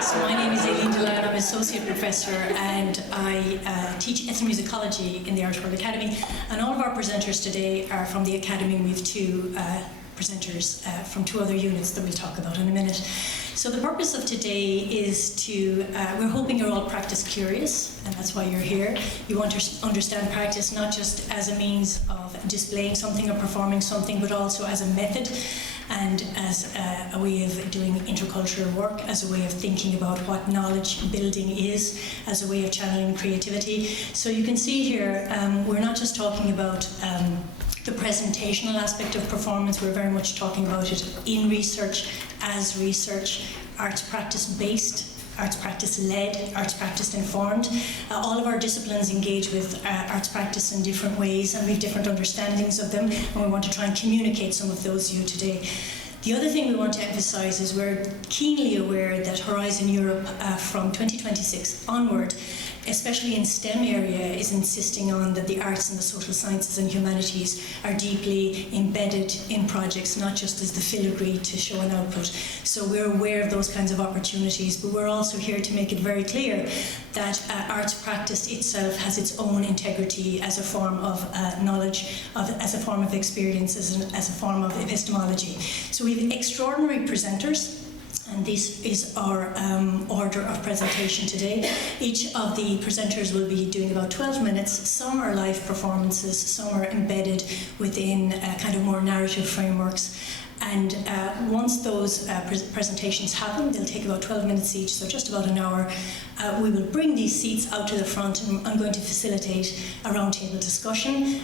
So my name is Aileen Delown, I'm an Associate Professor and I teach ethnomusicology in the Irish World Academy, and all of our presenters today are from the Academy. We have two presenters from two other units that we'll talk about in a minute. So the purpose of today is to, we're hoping you're all practice curious, and that's why you're here. You want to understand practice not just as a means of displaying something or performing something, but also as a method and as a way of doing intercultural work, as a way of thinking about what knowledge building is, as a way of channeling creativity. So you can see here, we're not just talking about the presentational aspect of performance, we're very much talking about it in research, as research, arts practice based, arts practice led, arts practice informed. All of our disciplines engage with arts practice in different ways, and we have different understandings of them, and we want to try and communicate some of those to you today. The other thing we want to emphasise is we're keenly aware that Horizon Europe from 2026 onward, especially in STEM area, is insisting on that the arts and the social sciences and humanities are deeply embedded in projects, not just as the filigree to show an output. So we're aware of those kinds of opportunities, but we're also here to make it very clear that arts practice itself has its own integrity as a form of knowledge, as a form of experience, as a form of epistemology. So we have extraordinary presenters, and this is our order of presentation today. Each of the presenters will be doing about 12 minutes. Some are live performances, some are embedded within kind of more narrative frameworks. And once those presentations happen, they'll take about 12 minutes each, so just about an hour. We will bring these seats out to the front, and I'm going to facilitate a roundtable discussion,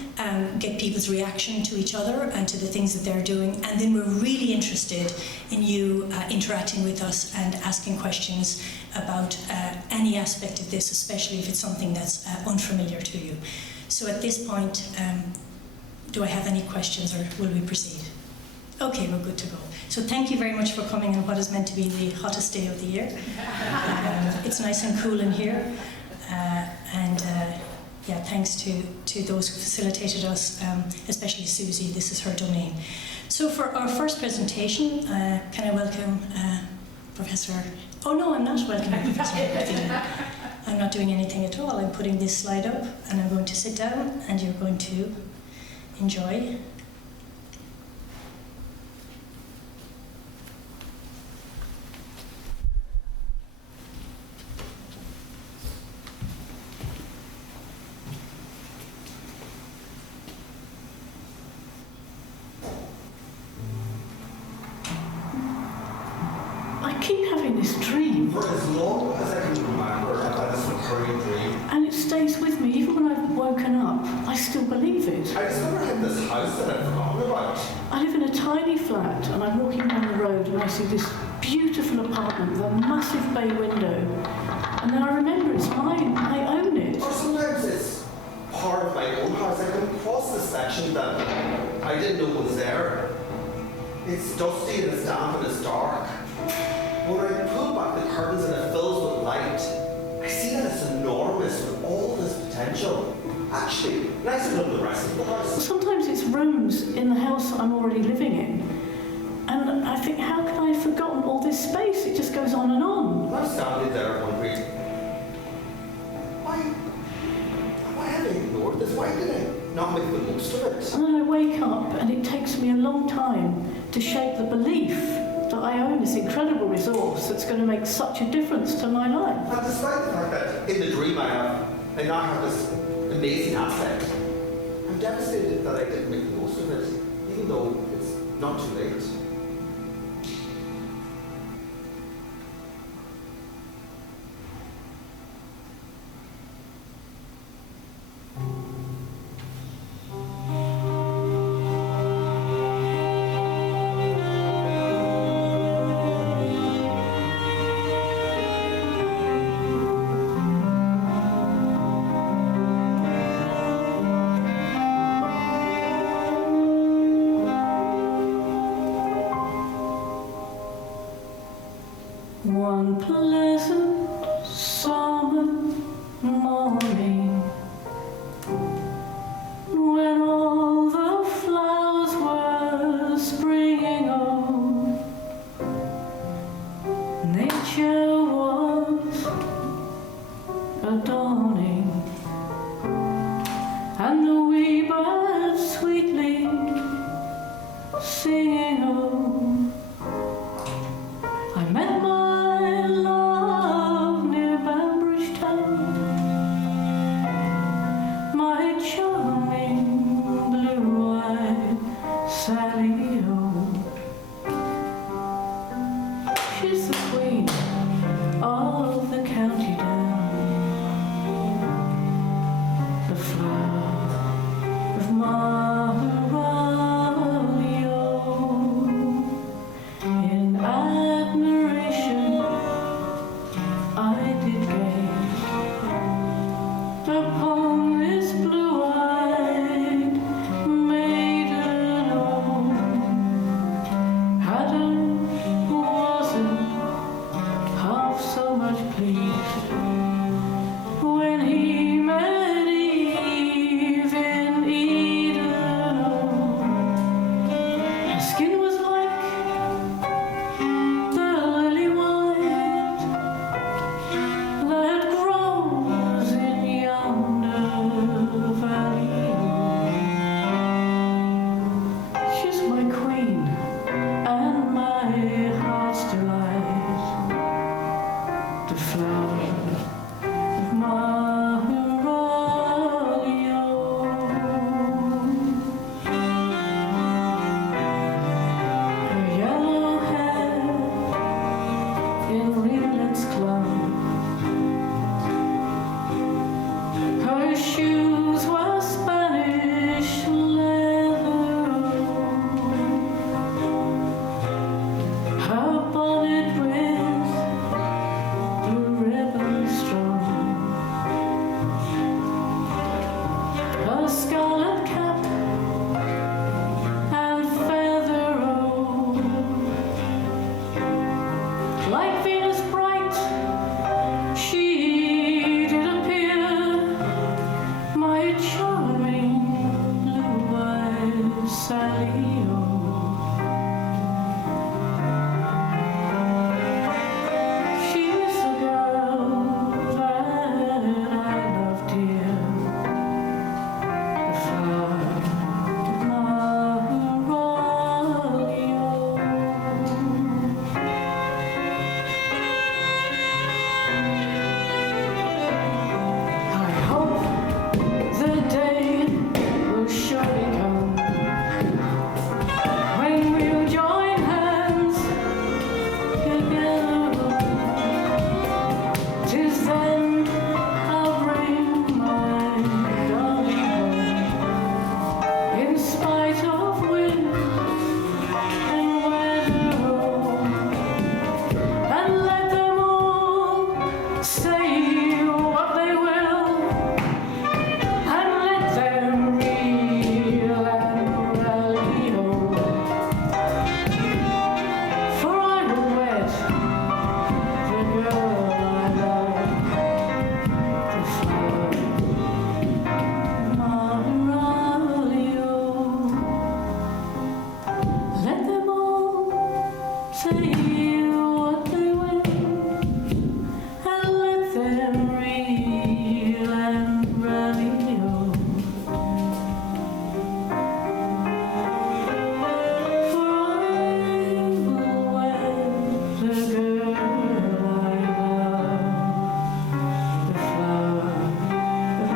get people's reaction to each other and to the things that they're doing, and then we're really interested in you interacting with us and asking questions about any aspect of this, especially if it's something that's unfamiliar to you. So at this point, do I have any questions, or will we proceed? Okay, we're good to go. So thank you very much for coming on what is meant to be the hottest day of the year. It's nice and cool in here. Yeah, thanks to those who facilitated us, especially Susie, this is her domain. So for our first presentation, can I welcome Professor... Oh no, I'm not welcoming Professor. I'm not doing anything at all. I'm putting this slide up and I'm going to sit down and you're going to enjoy. For as long as I can remember, I've had this recurring dream. And it stays with me, even when I've woken up, I still believe it. I discovered I had this house that I'd forgotten about. I live in a tiny flat, and I'm walking down the road, and I see this beautiful apartment with a massive bay window. And then I remember it's mine, I own it. Or sometimes it's part of my own house. I come across this section that I didn't know was there. It's dusty and it's damp and it's dark. When I pull back the curtains and it fills with light, I see that it's enormous with all this potential. Actually, nicer than the rest of the house. Sometimes it's rooms in the house I'm already living in. And I think, how can I have forgotten all this space? It just goes on and on. And I'm standing there wondering, why have I ignored this? Why did I not make the most of it? And then I wake up and it takes me a long time to shape the belief that I own this incredible resource that's going to make such a difference to my life. And despite the fact that in the dream I now have this amazing asset, I'm devastated that I didn't make the most of it, even though it's not too late. One pleasant summer morning, when all the flowers were springing on, nature was of dawning, and the wee birds sweetly singing home. I met my love near Banbridge Town, my charming blue-eyed Sally O. She's the queen of the county down, the flower of Mahalia. In admiration I did gaze upon this blue-eyed maiden. Oh, Adam wasn't half so much pleased when he met Eve in Eden. Oh, her skin was like the lily white that grows in yonder valley. She's my queen and my heart's delight, the flower of Mahalia. Her yellow hair in ringlets clung, her shoes were Spanish leather, her bonnet with the ribbon strung, her scarlet cap and feather. Oh, like Venus bright she did appear, my charming blue-eyed Sally O. She's the girl that I love dear, the flower of Mahalia. I hope the day will surely come when we'll join hands together. 'Tis then I'll bring my darling home, in spite of wind and weather. Oh, and let them all say what they will, and let them reel and rally. Oh, for I will wed the girl I love, the flower of Mahalia. Let them all say what they will, and let them reel and rally. Oh, for I will wed the girl I love, the flower of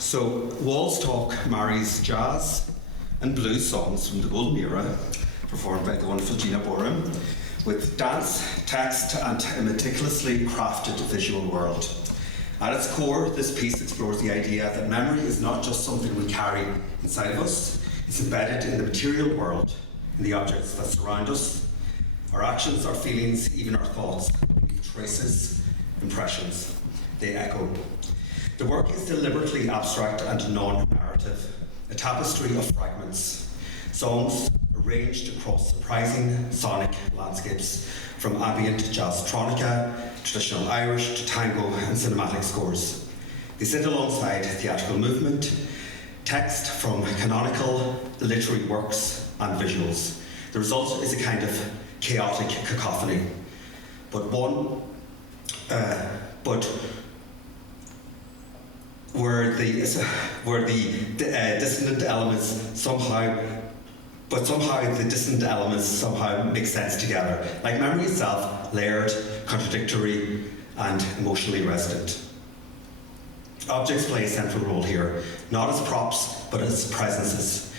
So, Wall's Talk marries jazz and blues songs from the golden era, performed by the wonderful Gina Borum, with dance, text, and a meticulously crafted visual world. At its core, this piece explores the idea that memory is not just something we carry inside of us, it's embedded in the material world, in the objects that surround us, our actions, our feelings, even our thoughts, traces, impressions. They echo. The work is deliberately abstract and non-narrative, a tapestry of fragments, songs arranged across surprising sonic landscapes, from ambient jazz tronica, traditional Irish to tango and cinematic scores. They sit alongside theatrical movement, text from canonical literary works and visuals. The result is a kind of chaotic cacophony, but where the dissonant elements somehow make sense together, like memory itself, layered, contradictory, and emotionally resonant. Objects play a central role here, not as props, but as presences.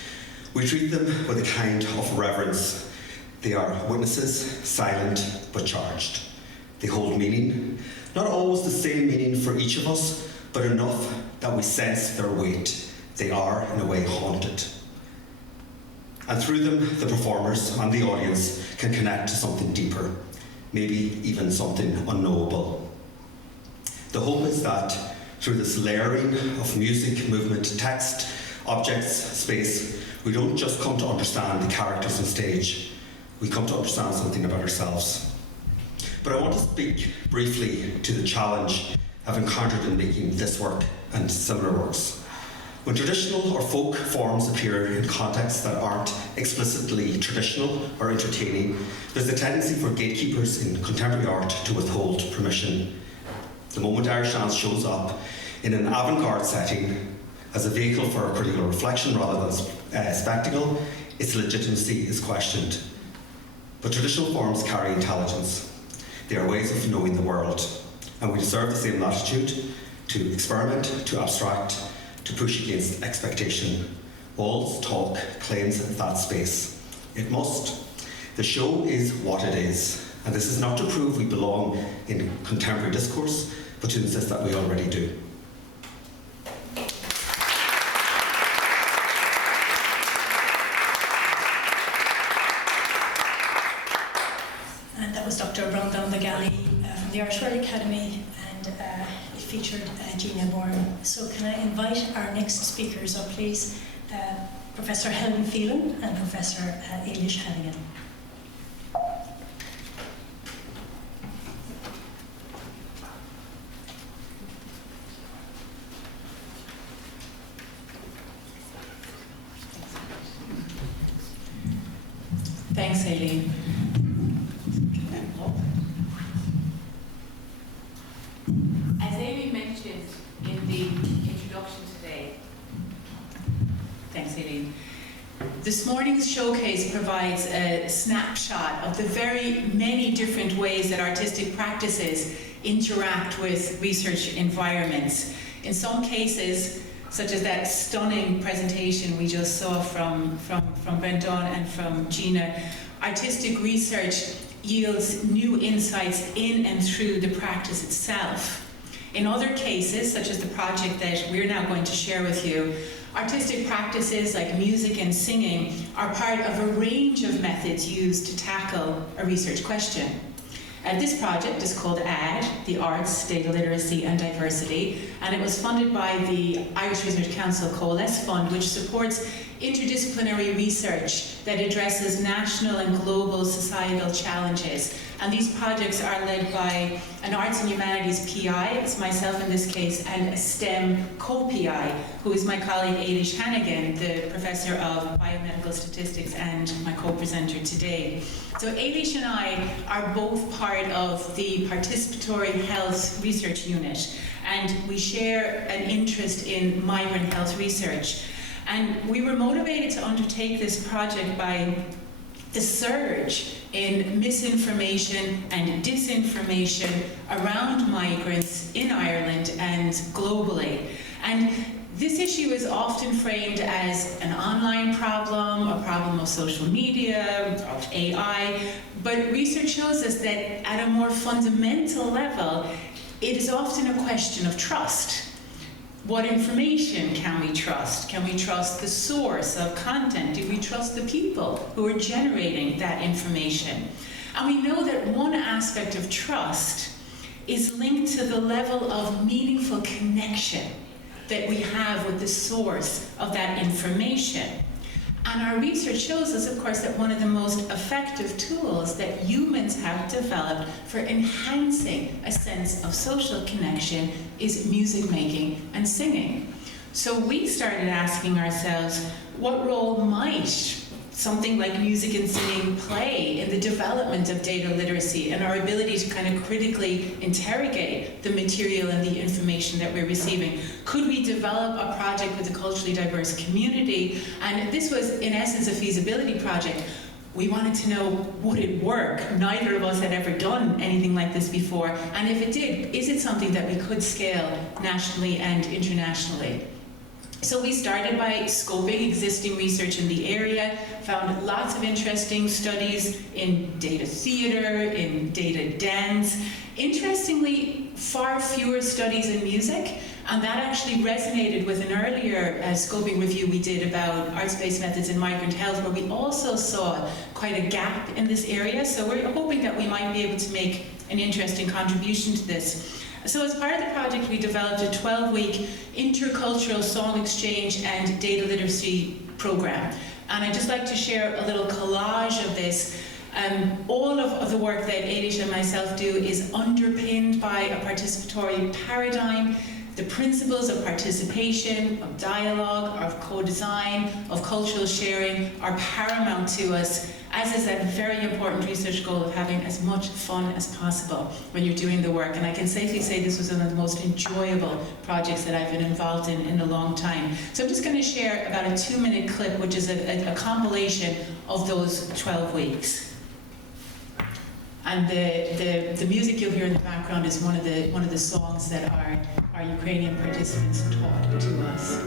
We treat them with a kind of reverence. They are witnesses, silent but charged. They hold meaning, not always the same meaning for each of us, but enough that we sense their weight. They are, in a way, haunted. And through them, the performers and the audience can connect to something deeper, maybe even something unknowable. The hope is that through this layering of music, movement, text, objects, space, we don't just come to understand the characters on stage, we come to understand something about ourselves. But I want to speak briefly to the challenge I've encountered in making this work and similar works. When traditional or folk forms appear in contexts that aren't explicitly traditional or entertaining, there's a tendency for gatekeepers in contemporary art to withhold permission. The moment Irish dance shows up in an avant-garde setting as a vehicle for critical reflection rather than spectacle, its legitimacy is questioned. But traditional forms carry intelligence. They are ways of knowing the world, and we deserve the same latitude to experiment, to abstract, to push against expectation. Walls talk claims that space. It must. The show is what it is, and this is not to prove we belong in contemporary discourse, but to insist that we already do. And that was Dr. Brown down the galley from the Irish World Academy, and it featured Gina Bourne. So can I invite our next speakers up, please? Professor Helen Phelan and Professor Ailish Hannigan. Thanks, Aileen. As Aileen mentioned in the introduction today, thanks, Aileen. This morning's showcase provides a snapshot of the very many different ways that artistic practices interact with research environments. In some cases, such as that stunning presentation we just saw from Brendan and from Gina, artistic research yields new insights in and through the practice itself. In other cases, such as the project that we're now going to share with you, artistic practices like music and singing are part of a range of methods used to tackle a research question. This project is called ADD, the Arts, Data Literacy and Diversity, and it was funded by the Irish Research Council Coalesce Fund, which supports interdisciplinary research that addresses national and global societal challenges. And these projects are led by an arts and humanities PI, it's myself in this case, and a STEM co-PI, who is my colleague Ailish Hannigan, the Professor of Biomedical Statistics and my co-presenter today. So Ailish and I are both part of the Participatory Health Research Unit, and we share an interest in migrant health research. And we were motivated to undertake this project by the surge in misinformation and disinformation around migrants in Ireland and globally. And This issue is often framed as an online problem, a problem of social media, of AI, but research shows us that at a more fundamental level, it is often a question of trust. What information can we trust? Can we trust the source of content? Do we trust the people who are generating that information? And we know that one aspect of trust is linked to the level of meaningful connection that we have with the source of that information. And our research shows us, of course, that one of the most effective tools that humans have developed for enhancing a sense of social connection is music making and singing. So we started asking ourselves, what role might something like music and singing play in the development of data literacy and our ability to kind of critically interrogate the material and the information that we're receiving? Could we develop a project with a culturally diverse community? And this was, in essence, a feasibility project. We wanted to know, would it work? Neither of us had ever done anything like this before. And if it did, is it something that we could scale nationally and internationally? So we started by scoping existing research in the area, found lots of interesting studies in data theater, in data dance. Interestingly, far fewer studies in music, and that actually resonated with an earlier scoping review we did about arts-based methods in migrant health, where we also saw quite a gap in this area. So we're hoping that we might be able to make an interesting contribution to this. So as part of the project, we developed a 12-week intercultural song exchange and data literacy program. And I'd just like to share a little collage of this. All of the work that Ailish and myself do is underpinned by a participatory paradigm. The principles of participation, of dialogue, of co-design, of cultural sharing are paramount to us, as is that very important research goal of having as much fun as possible when you're doing the work. And I can safely say this was one of the most enjoyable projects that I've been involved in a long time. So I'm just going to share about a 2-minute clip, which is a compilation of those 12 weeks. And the music you'll hear in the background is one of the songs that our Ukrainian participants taught to us.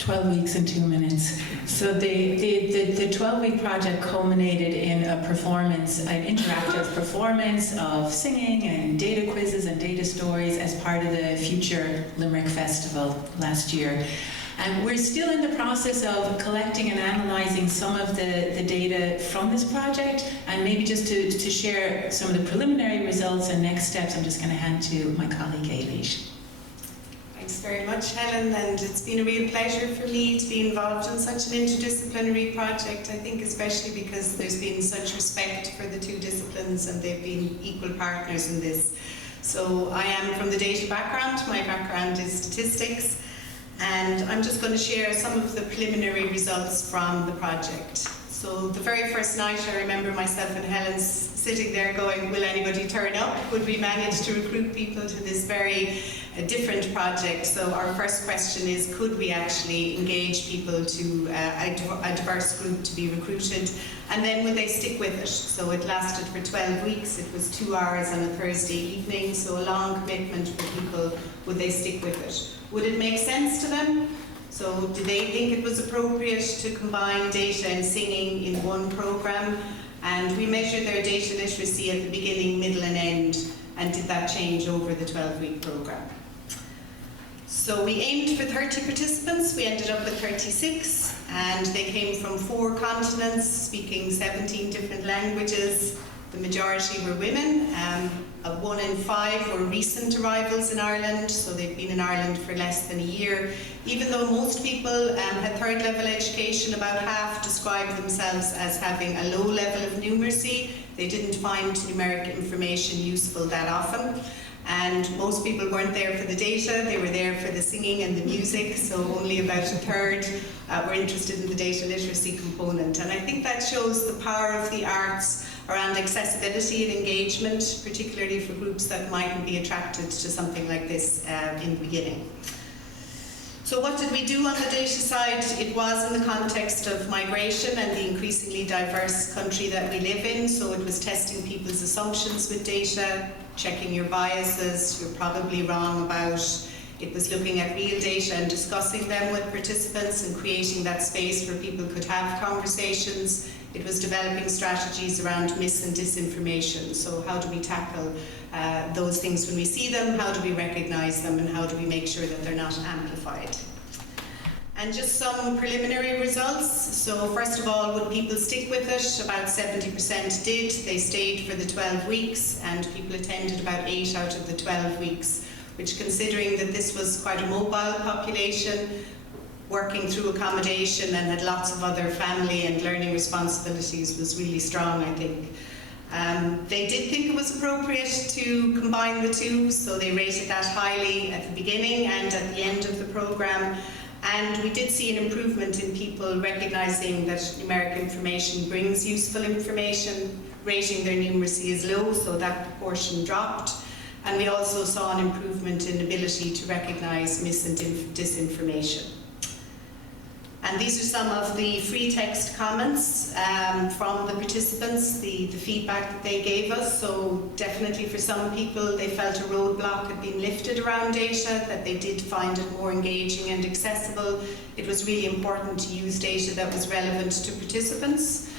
12 weeks and 2 minutes. So the 12-week project culminated in a performance, an interactive performance of singing and data quizzes and data stories as part of the Future Limerick Festival last year. And we're still in the process of collecting and analysing some of the data from this project, and maybe just to share some of the preliminary results and next steps, I'm just going to hand to my colleague Eilish. Thanks very much, Helen, and it's been a real pleasure for me to be involved in such an interdisciplinary project, I think especially because there's been such respect for the two disciplines and they've been equal partners in this. So I am from the data background, my background is statistics, and I'm just going to share some of the preliminary results from the project. So the very first night I remember myself and Helen sitting there going, will anybody turn up? Would we manage to recruit people to this very different project? So our first question is, could we actually engage people to a diverse group to be recruited? And then would they stick with it? So it lasted for 12 weeks. It was 2 hours on a Thursday evening, so a long commitment for people. Would they stick with it? Would it make sense to them? So did they think it was appropriate to combine data and singing in one programme? And we measured their data literacy at the beginning, middle and end, and did that change over the 12-week programme? So we aimed for 30 participants, we ended up with 36, and they came from 4 continents, speaking 17 different languages. The majority were women. 1 in 5 were recent arrivals in Ireland, so they've been in Ireland for less than a year. Even though most people had third level education, about half described themselves as having a low level of numeracy. They didn't find numeric information useful that often. And most people weren't there for the data, they were there for the singing and the music, so only about a third were interested in the data literacy component. And I think that shows the power of the arts around accessibility and engagement, particularly for groups that mightn't be attracted to something like this in the beginning. So what did we do on the data side? It was in the context of migration and the increasingly diverse country that we live in, so it was testing people's assumptions with data, checking your biases, you're probably wrong about. It was looking at real data and discussing them with participants and creating that space where people could have conversations. It was developing strategies around mis and disinformation. So how do we tackle those things when we see them? How do we recognize them? And how do we make sure that they're not amplified? And just some preliminary results. So first of all, would people stick with it? About 70% did. They stayed for the 12 weeks, and people attended about 8 out of the 12 weeks, which, considering that this was quite a mobile population, working through accommodation and had lots of other family and learning responsibilities, was really strong, I think. They did think it was appropriate to combine the two, so they rated that highly at the beginning and at the end of the programme. And we did see an improvement in people recognising that numeric information brings useful information, rating their numeracy as low, so that proportion dropped. And we also saw an improvement in ability to recognise mis and disinformation. And these are some of the free text comments from the participants, the feedback that they gave us. So definitely for some people, they felt a roadblock had been lifted around data, that they did find it more engaging and accessible. It was really important to use data that was relevant to participants.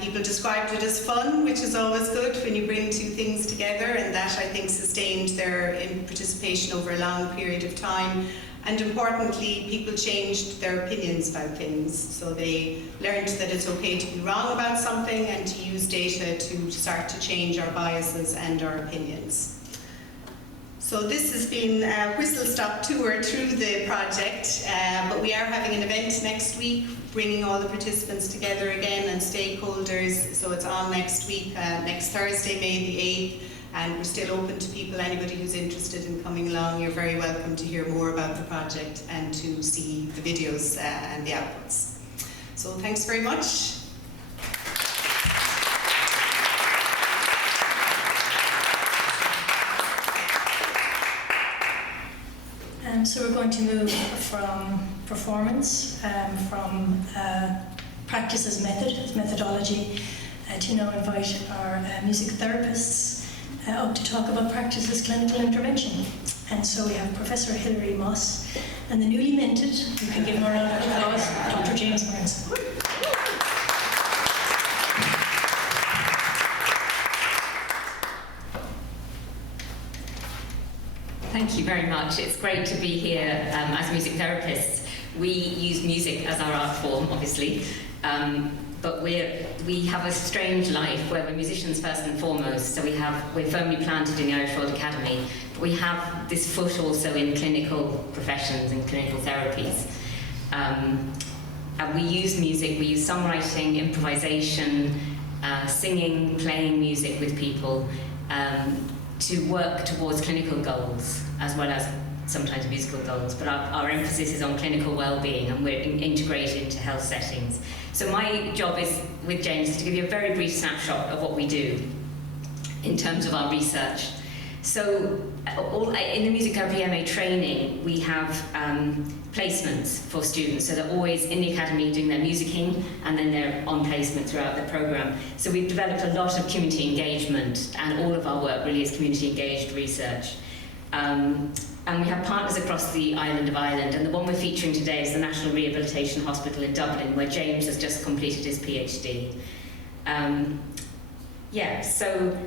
People described it as fun, which is always good when you bring two things together, and that, I think, sustained their participation over a long period of time. And importantly, people changed their opinions about things. So they learned that it's okay to be wrong about something and to use data to start to change our biases and our opinions. So this has been a whistle-stop tour through the project, but we are having an event next week, bringing all the participants together again and stakeholders. So it's on next week, next Thursday, May the 8th. And we're still open to people, anybody who's interested in coming along. You're very welcome to hear more about the project and to see the videos and the outputs. So thanks very much. So we're going to move from performance, from practice as methodology, to now invite our music therapists up to talk about practice as clinical intervention. And so we have Professor Hilary Moss and the newly minted, you can give him a round of applause, Dr. James Burns. Thank you very much. It's great to be here as music therapists. We use music as our art form, obviously, but we have a strange life where we're musicians first and foremost. So we're firmly planted in the Irish World Academy. But we have this foot also in clinical professions and clinical therapies. And we use music. We use songwriting, improvisation, singing, playing music with people. To work towards clinical goals as well as sometimes musical goals, but our emphasis is on clinical well-being, and we're integrated into health settings. So my job is, with James, is to give you a very brief snapshot of what we do in terms of our research. So in the music therapy MA training, we have placements for students, so they're always in the academy doing their musicking, and then they're on placement throughout the programme. So we've developed a lot of community engagement, and all of our work really is community engaged research. And we have partners across the island of Ireland, and the one we're featuring today is the National Rehabilitation Hospital in Dublin, where James has just completed his PhD. So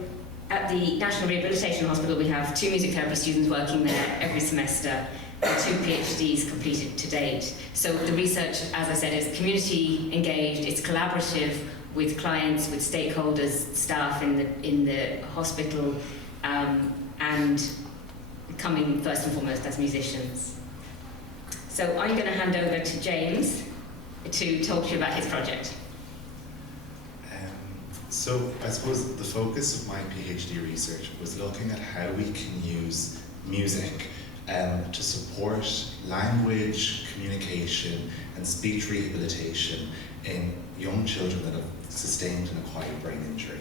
at the National Rehabilitation Hospital, we have 2 music therapy students working there every semester, and 2 PhDs completed to date. So the research, as I said, is community engaged, it's collaborative with clients, with stakeholders, staff in the hospital, and coming first and foremost as musicians. So I'm going to hand over to James to talk to you about his project. So I suppose the focus of my PhD research was looking at how we can use music to support language, communication and speech rehabilitation in young children that have sustained an acquired brain injury.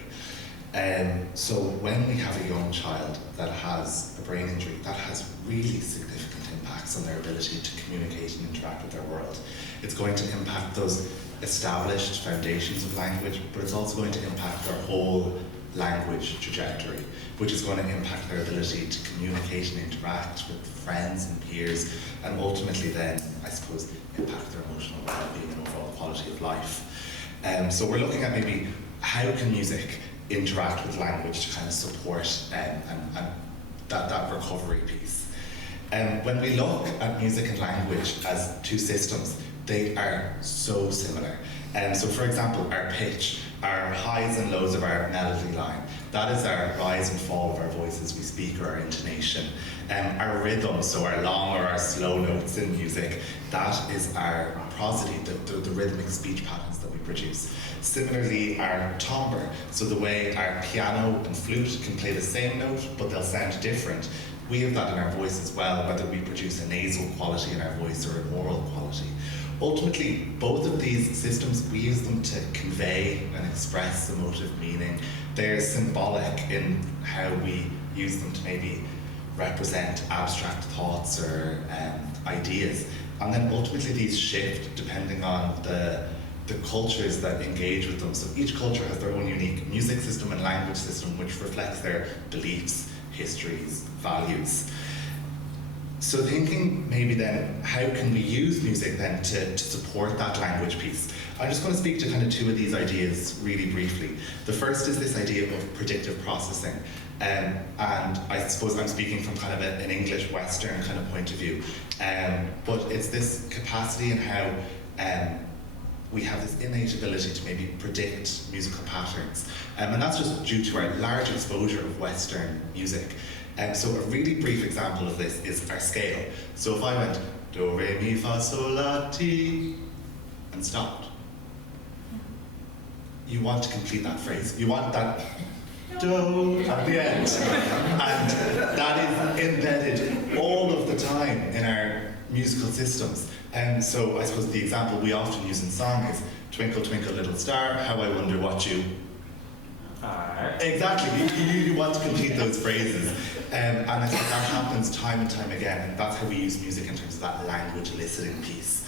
So when we have a young child that has a brain injury, that has really significant impacts on their ability to communicate and interact with their world. It's going to impact those established foundations of language, but it's also going to impact their whole language trajectory, which is going to impact their ability to communicate and interact with friends and peers, and ultimately then, I suppose, impact their emotional well-being and overall quality of life. So we're looking at maybe how can music interact with language to kind of support and that recovery piece. When we look at music and language as 2 systems, they are so similar. So for example, our pitch, our highs and lows of our melody line, that is our rise and fall of our voice as we speak, or our intonation. Our rhythm, so our long or our slow notes in music, that is our prosody, the rhythmic speech patterns that we produce. Similarly, our timbre, so the way our piano and flute can play the same note, but they'll sound different. We have that in our voice as well, whether we produce a nasal quality in our voice or an oral quality. Ultimately, both of these systems, we use them to convey and express emotive meaning. They're symbolic in how we use them to maybe represent abstract thoughts or ideas. And then ultimately these shift depending on the cultures that engage with them. So each culture has their own unique music system and language system, which reflects their beliefs, histories, values. So thinking maybe then, how can we use music then to support that language piece? I'm just going to speak to kind of 2 of these ideas really briefly. The first is this idea of predictive processing. And I suppose I'm speaking from kind of an English Western kind of point of view. But it's this capacity in how we have this innate ability to maybe predict musical patterns. And that's just due to our large exposure of Western music. So a really brief example of this is our scale. So if I went do, re, mi, fa, sol, la, ti, and stopped, you want to complete that phrase. You want that do at the end. And that is embedded all of the time in our musical systems. And so I suppose the example we often use in song is twinkle, twinkle, little star, how I wonder what you are. Exactly, you want to complete those phrases. And I think that happens time and time again, and that's how we use music in terms of that language eliciting piece.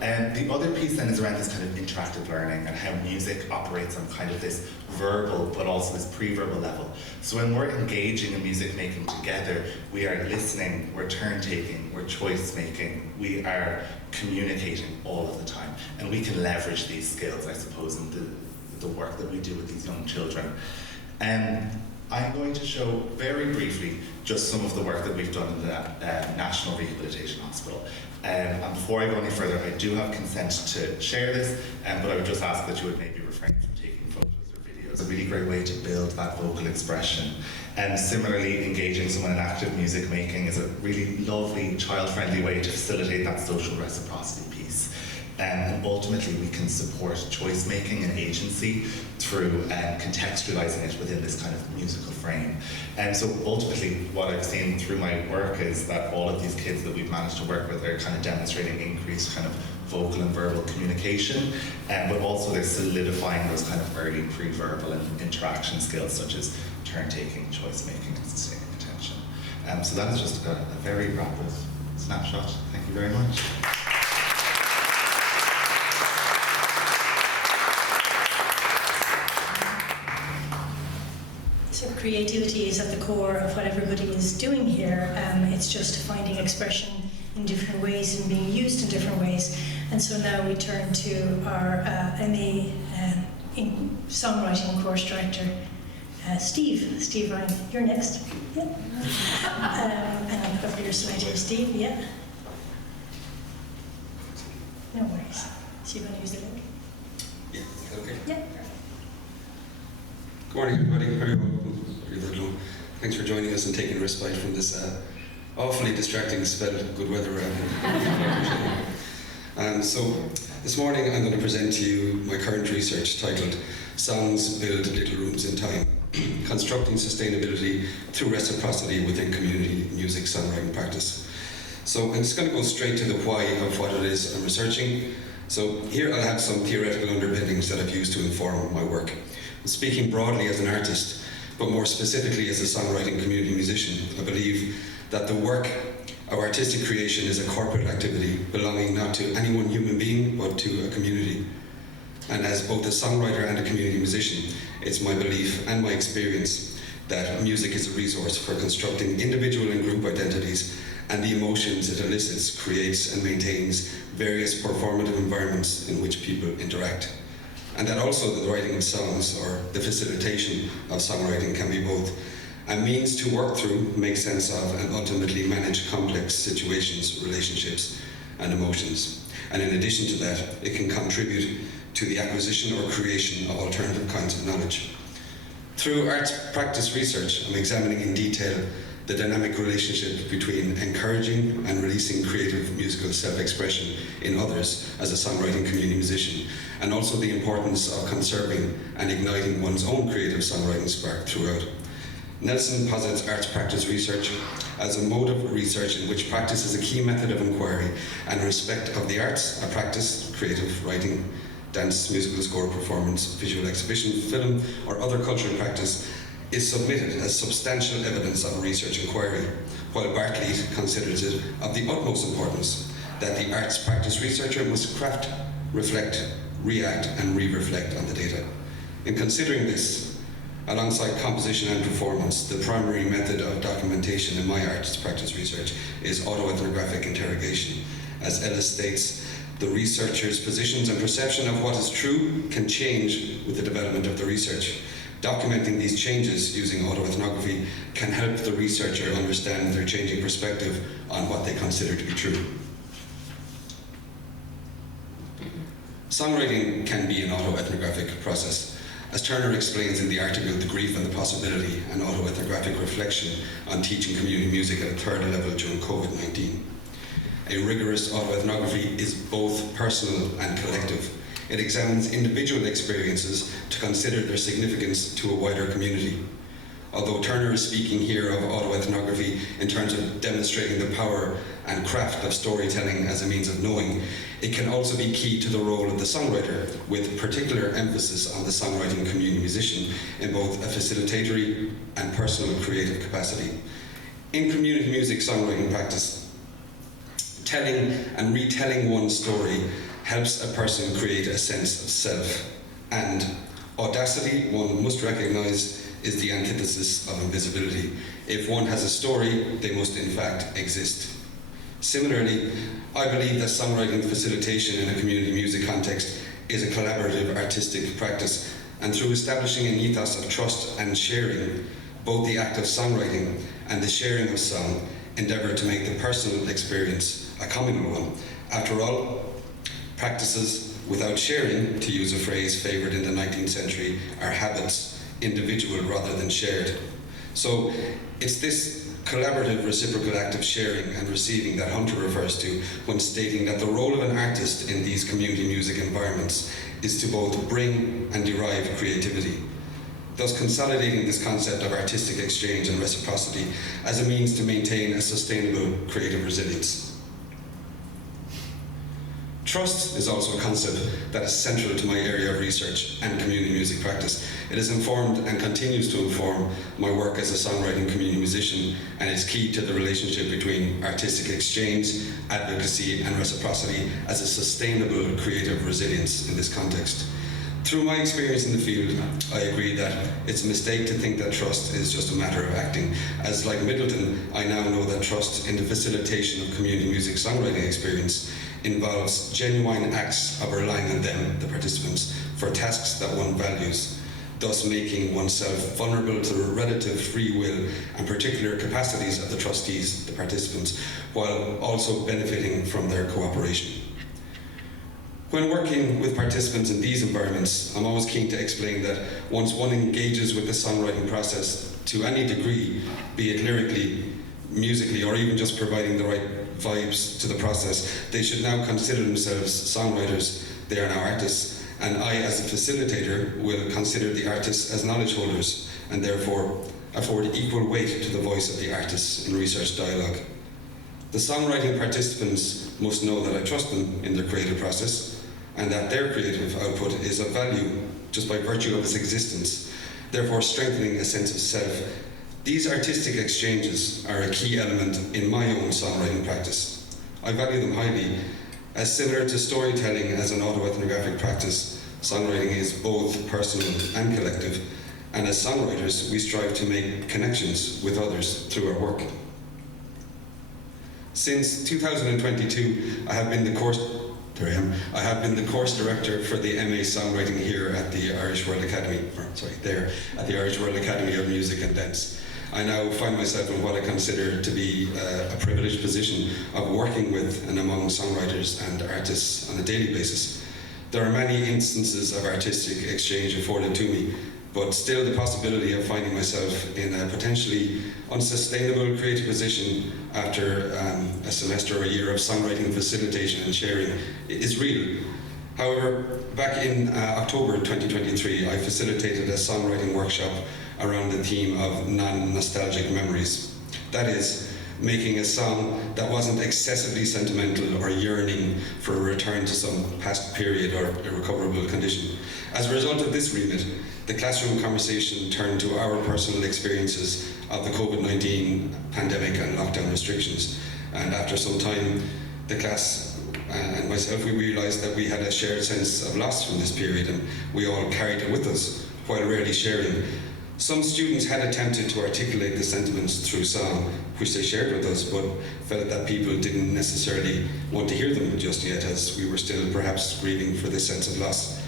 The other piece then is around this kind of interactive learning and how music operates on kind of this verbal but also this pre-verbal level. So when we're engaging in music making together, we are listening, we're turn taking, we're choice making, we are communicating all of the time. And we can leverage these skills, I suppose, in the work that we do with these young children. I'm going to show very briefly just some of the work that we've done in the National Rehabilitation Hospital. And before I go any further, I do have consent to share this, but I would just ask that you would maybe refrain from taking photos or videos. It's a really great way to build that vocal expression. And similarly, engaging someone in active music making is a really lovely, child-friendly way to facilitate that social reciprocity piece. And ultimately, we can support choice making and agency through contextualizing it within this kind of musical frame. And so ultimately, what I've seen through my work is that all of these kids that we've managed to work with are kind of demonstrating increased kind of vocal and verbal communication, but also they're solidifying those kind of early pre-verbal and interaction skills such as turn-taking, choice-making, and sustaining attention. So that is just a very rapid snapshot. Thank you very much. So creativity is at the core of what everybody is doing here. It's just finding expression in different ways and being used in different ways. And so now we turn to our MA in songwriting course director, Steve Ryan. You're next. Yeah. And I'll put up your slide here, Steve. Yeah. No worries. So you're going to use the link? Yeah, okay. Yeah. Good morning, everybody. How are you all? Thanks for joining us and taking a respite from this awfully distracting spell of good weather around. So, this morning I'm going to present to you my current research titled Songs Build Little Rooms in Time, Constructing Sustainability Through Reciprocity Within Community Music Songwriting Practice. So I'm just going to go straight to the why of what it is I'm researching. So here I'll have some theoretical underpinnings that I've used to inform my work. Speaking broadly as an artist, but more specifically as a songwriting community musician, I believe that the work of artistic creation is a corporate activity belonging not to any one human being, but to a community. And as both a songwriter and a community musician, it's my belief and my experience that music is a resource for constructing individual and group identities and the emotions it elicits, creates and maintains various performative environments in which people interact. And that also the writing of songs or the facilitation of songwriting can be both a means to work through, make sense of, and ultimately manage complex situations, relationships, and emotions. And in addition to that, it can contribute to the acquisition or creation of alternative kinds of knowledge. Through arts practice research, I'm examining in detail the dynamic relationship between encouraging and releasing creative musical self-expression in others as a songwriting community musician, and also the importance of conserving and igniting one's own creative songwriting spark throughout. Nelson posits arts practice research as a mode of research in which practice is a key method of inquiry and respect of the arts, a practice, creative writing, dance, musical score, performance, visual exhibition, film, or other cultural practice is submitted as substantial evidence of a research inquiry, while Bartlett considers it of the utmost importance that the arts practice researcher must craft, reflect, react, and re-reflect on the data. In considering this, alongside composition and performance, the primary method of documentation in my arts practice research is autoethnographic interrogation. As Ellis states, the researcher's positions and perception of what is true can change with the development of the research. Documenting these changes using autoethnography can help the researcher understand their changing perspective on what they consider to be true. Songwriting can be an autoethnographic process. As Turner explains in the article The Grief and the Possibility, an autoethnographic reflection on teaching community music at a third level during COVID-19. A rigorous autoethnography is both personal and collective. It examines individual experiences to consider their significance to a wider community. Although Turner is speaking here of autoethnography in terms of demonstrating the power and craft of storytelling as a means of knowing, it can also be key to the role of the songwriter, with particular emphasis on the songwriting community musician in both a facilitatory and personal creative capacity. In community music songwriting practice, Telling and retelling one's story helps a person create a sense of self. And audacity, one must recognise, is the antithesis of invisibility. If one has a story, they must in fact exist. Similarly, I believe that songwriting facilitation in a community music context is a collaborative artistic practice, and through establishing an ethos of trust and sharing, both the act of songwriting and the sharing of song endeavour to make the personal experience a communal one. After all, practices without sharing, to use a phrase favoured in the 19th century, are habits, individual rather than shared. So it's this collaborative reciprocal act of sharing and receiving that Hunter refers to when stating that the role of an artist in these community music environments is to both bring and derive creativity, thus consolidating this concept of artistic exchange and reciprocity as a means to maintain a sustainable creative resilience. Trust is also a concept that is central to my area of research and community music practice. It has informed and continues to inform my work as a songwriting community musician, and is key to the relationship between artistic exchange, advocacy and reciprocity as a sustainable creative resilience in this context. Through my experience in the field, I agree that it's a mistake to think that trust is just a matter of acting, as like Middleton, I now know that trust in the facilitation of community music songwriting experience involves genuine acts of relying on them, the participants, for tasks that one values, thus making oneself vulnerable to the relative free will and particular capacities of the trustees, the participants, while also benefiting from their cooperation. When working with participants in these environments, I'm always keen to explain that once one engages with the songwriting process to any degree, be it lyrically, musically, or even just providing the right vibes to the process, they should now consider themselves songwriters. They are now artists, and I, as a facilitator, will consider the artists as knowledge holders, and therefore afford equal weight to the voice of the artists in research dialogue. The songwriting participants must know that I trust them in their creative process, and that their creative output is of value just by virtue of its existence, therefore strengthening a sense of self. These artistic exchanges are a key element in my own songwriting practice. I value them highly, as similar to storytelling as an autoethnographic practice, songwriting is both personal and collective, and as songwriters, we strive to make connections with others through our work. Since 2022, I have been the course director for the MA Songwriting here at the Irish World Academy, at the Irish World Academy of Music and Dance. I now find myself in what I consider to be a privileged position of working with and among songwriters and artists on a daily basis. There are many instances of artistic exchange afforded to me, but still the possibility of finding myself in a potentially unsustainable creative position after a semester or a year of songwriting facilitation and sharing is real. However, back in October 2023, I facilitated a songwriting workshop around the theme of non-nostalgic memories. That is, making a song that wasn't excessively sentimental or yearning for a return to some past period or irrecoverable condition. As a result of this remit, the classroom conversation turned to our personal experiences of the COVID-19 pandemic and lockdown restrictions. And after some time, the class and myself, we realised that we had a shared sense of loss from this period, and we all carried it with us, while rarely sharing. Some students had attempted to articulate the sentiments through song, which they shared with us, but felt that people didn't necessarily want to hear them just yet, as we were still perhaps grieving for this sense of loss.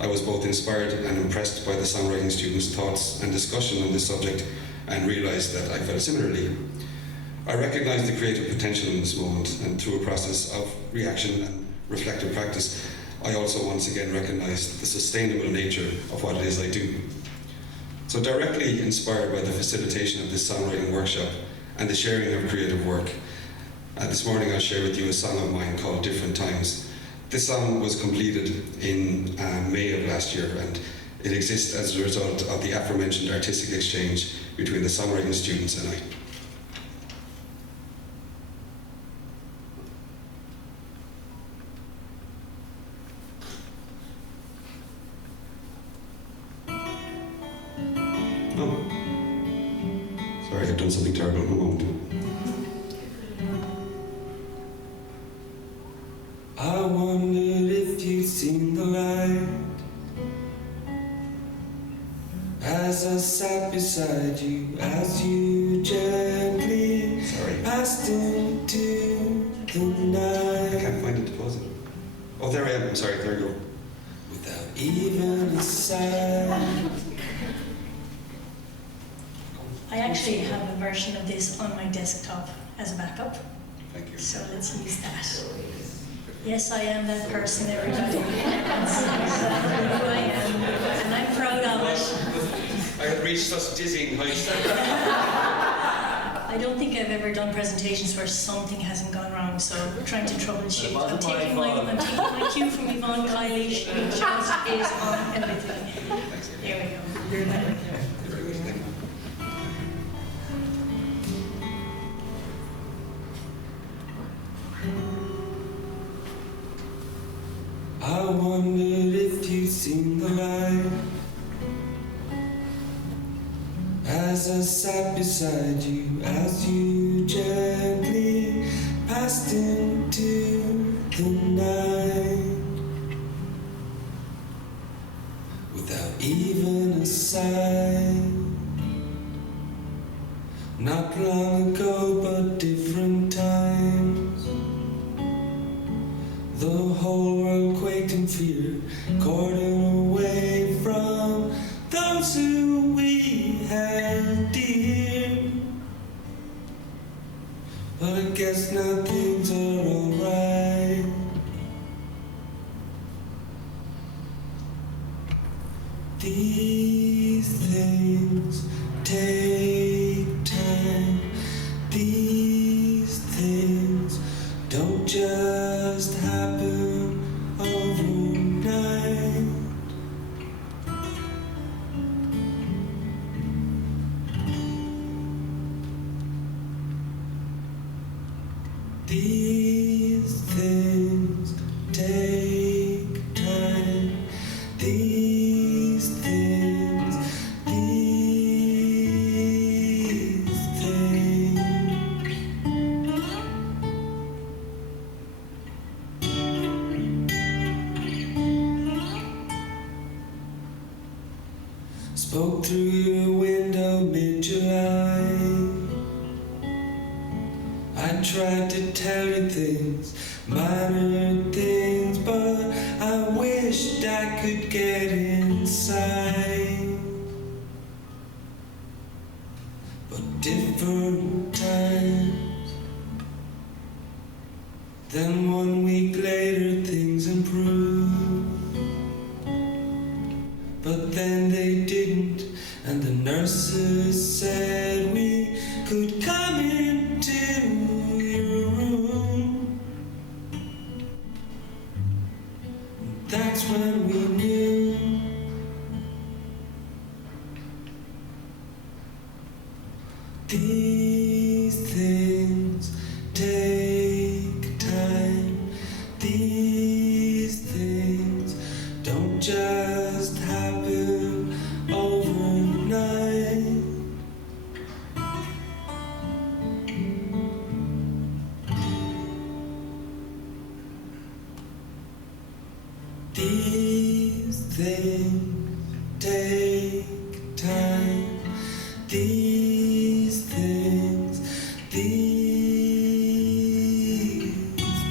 I was both inspired and impressed by the songwriting students' thoughts and discussion on this subject, and realised that I felt similarly. I recognised the creative potential in this moment, and through a process of reaction and reflective practice, I also once again recognised the sustainable nature of what it is I do. So directly inspired by the facilitation of this songwriting workshop and the sharing of creative work, this morning I'll share with you a song of mine called Different Times. This song was completed in May of last year, and it exists as a result of the aforementioned artistic exchange between the songwriting students and I. Sorry, I've done something terrible. A moment. I wondered if you'd seen the light as I sat beside you, as you gently passed into the night. I can't find it to pause it. Oh, there I am. I'm sorry. There you go. Without even a sigh. I actually have a version of this on my desktop as a backup, Thank you. so let's use that. Yes, I am that person, everybody. That's exactly who I am, and I'm proud of it. I had reached such dizzying heights. I don't think I've ever done presentations where something hasn't gone wrong, so we're trying to troubleshoot. I'm taking my cue from Yvonne Kiley. She just is on everything. There we go. You're very good. Thank you. I wondered if you'd seen the light as I sat beside you, as you gently passed into the night. Without even a sign. Not long ago, but different times. The whole world quaked in fear, cordon away from those who we held dear. But I guess now things are alright. These things take time. These things don't just happen overnight. These things take time. These things, these things. Spoke through your window mid-July. I tried to tell you things, minor things, but I wished I could get inside. But different times. Then 1 week later things improved. But then they didn't, and the nurses said we could come into your room. That's when we knew. These things take time. These things don't just happen overnight. These things take time. These things, these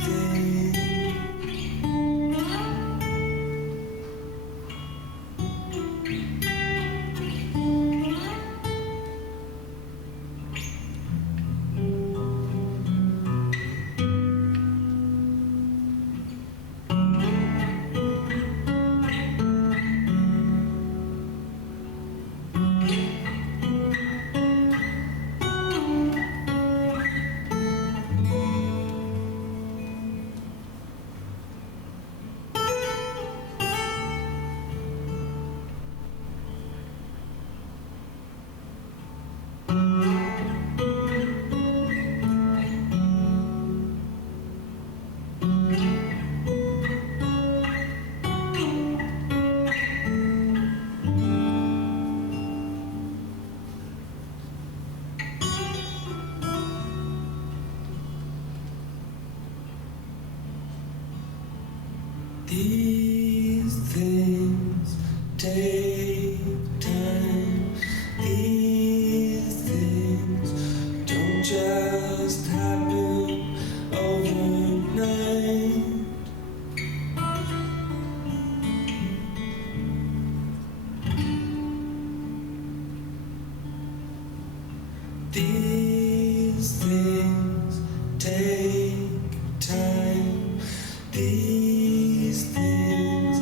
things. These things take time. These things don't just happen overnight. These things take time. These things,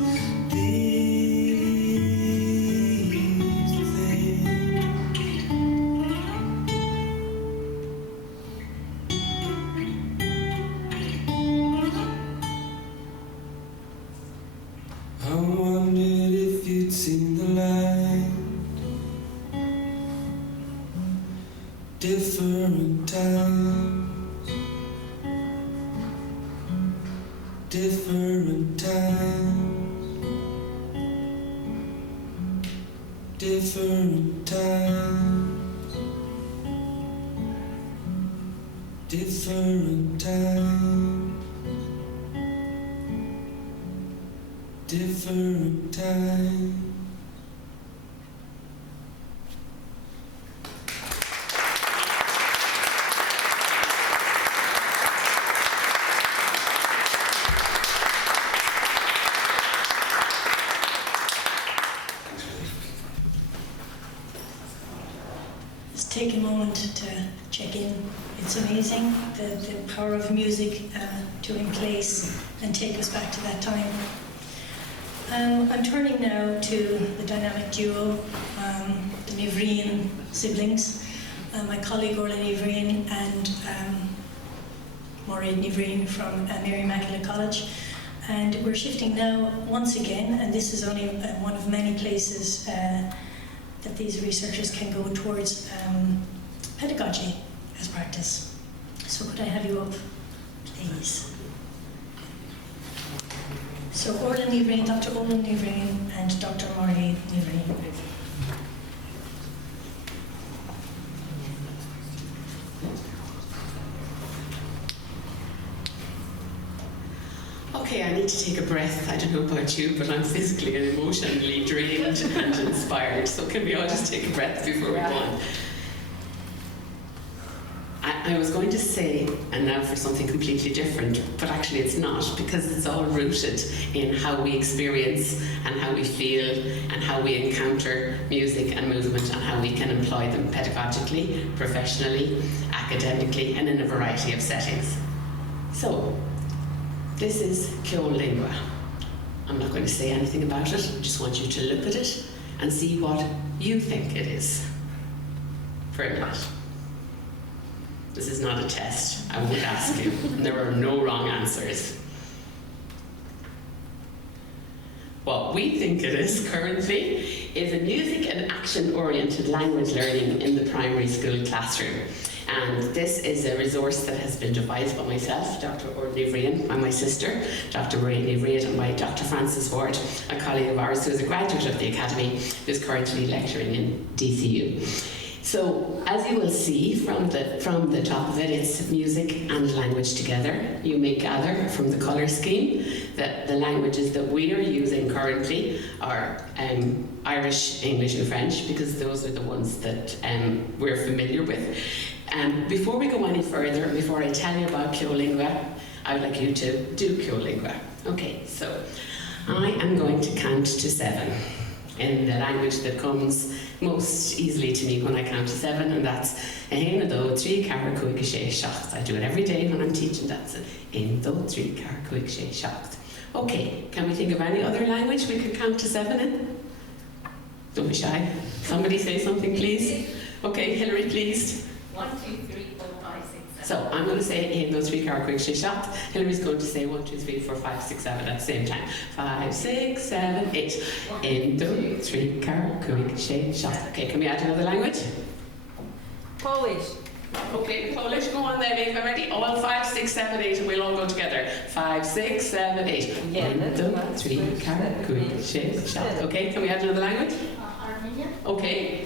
these things. I wondered if you'd seen the light. Different times, different times, different times, different times, different times. Just take a moment to check in. It's amazing, the power of music to place and take us back to that time. I'm turning now to the dynamic duo, the Nivrian siblings, my colleague Orla Nivrian and Maureen Nivrian from Mary Immaculate College. And we're shifting now once again, and this is only one of many places that these researchers can go towards pedagogy as practice. So could I have you up, please? So Orla Nivrian, Dr. Orla Nivrian and Dr. Maureen Nivrian. Okay, I need to take a breath. I don't know about you, but I'm physically and emotionally drained and inspired. So can we all just take a breath before we go on? I was going to say, and now for something completely different, but actually it's not, because it's all rooted in how we experience and how we feel and how we encounter music and movement and how we can employ them pedagogically, professionally, academically, and in a variety of settings. So, this is Lingua. I'm not going to say anything about it, I just want you to look at it and see what you think it is for a minute. This is not a test, I won't ask you, and there are no wrong answers. What we think it is currently is a music and action-oriented language learning in the primary school classroom. And this is a resource that has been devised by myself, Dr. Orla Nivrian, and my sister, Dr. Maureen Nivrian, and by Dr. Frances Ward, a colleague of ours who is a graduate of the Academy, who is currently lecturing in DCU. So, as you will see from the top of it, it's music and language together. You may gather from the colour scheme that the languages that we are using currently are Irish, English and French, because those are the ones that we're familiar with. Before we go any further, before I tell you about Lingua, I would like you to do Lingua. Okay, so I am going to count to 7 in the language that comes most easily to me when I count to 7, and that's ein, do, trí, ceathair, cúig, sé, seacht. I do it every day when I'm teaching. That's ein, do, trí, ceathair, cúig, sé, seacht. Okay, can we think of any other language we could count to 7 in? Don't be shy. Somebody say something, please. Okay, Hilary, please. 1, 2, 3, 4, 5, 6, 7. So I'm going to say ein, do, trí, ceathair, cúig, sé, seacht. Hilary's going to say 1, 2, 3, 4, 5, 6, 7 at the same time. 5, 6, 7, 8. Ein, do, trí, ceathair, cúig, sé, seacht. Okay, can we add another language? Polish. Okay, Polish, go on then, if I'm ready. All 5, 6, 7, 8, and we'll all go together. 5, 6, 7, 8. Ein, do, trí, ceathair, cúig, sé, seacht. Okay, can we add another language? Armenian. Okay.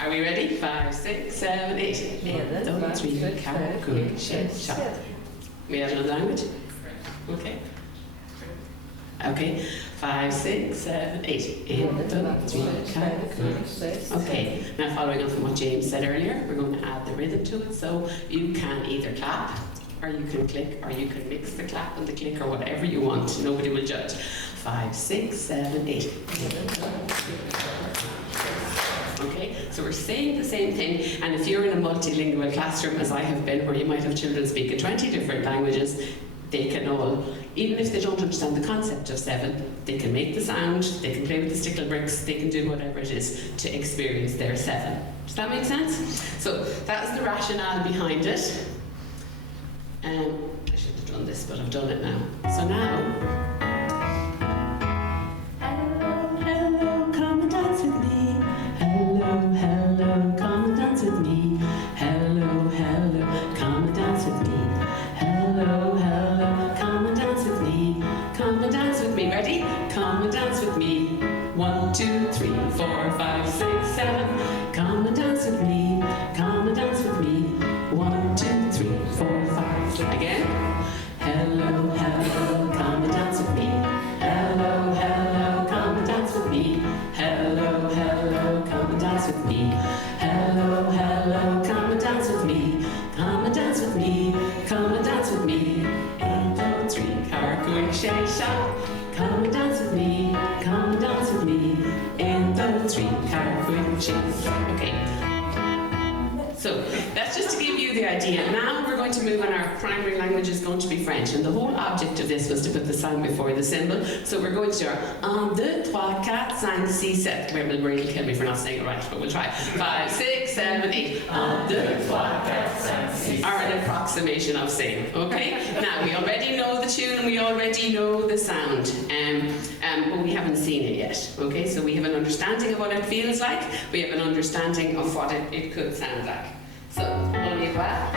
Are we ready? 5, 6, 7, 8. Ein, do, trí, ceathair, cúig, sé, seacht. We add another language? Okay. Okay, 5, 6, 7, 8. In the 3. Okay, now following on from what James said earlier, we're going to add the rhythm to it. So you can either clap, or you can click, or you can mix the clap and the click, or whatever you want. Nobody will judge. 5, 6, 7, 8. Okay, so we're saying the same thing, and if you're in a multilingual classroom, as I have been, where you might have children speaking 20 different languages, they can all, even if they don't understand the concept of 7, they can make the sound, they can play with the stickle bricks, they can do whatever it is to experience their 7. Does that make sense? So that's the rationale behind it. I should have done this, but I've done it now. So now, hello, come and dance with me. Hello, come and dance with me. Hello, come and dance with me. Hello, come and dance with me. Come and dance with me. Ready? Come and dance with me. 1, 2, 3, 4, 5, 6, 7. Come and dance with me. Come and dance with me. 1, 2, 3, 4, 5, 6. Again. Hello, come and dance with me. Hello, come and dance with me. Hello, come and dance with me. Hello, come and dance with me. Come and dance with me. Come and dance with me. 1, 2, 3, caracouille, shay, shop. Come and dance with me. Come and dance with me. 1, 2, 3, caracouille, shay. Okay. So that's just to give you the idea. Now we're going to move on. Our primary language is going to be French, and the whole object of this was to put the sound before the symbol. So we're going to our 1, 2, 3, 4, 5, 6, 7. Remember, Marie will kill me for not saying it right, but we'll try. 5, 6, 7, 8. 1, 2, 3, 4, 5, 6, 7. Are an approximation of saying. Okay. Now we already know the tune and we already know the sound, but we haven't seen it yet. Okay. So we have an understanding of what it feels like. We have an understanding of what it could sound like. So, on y va.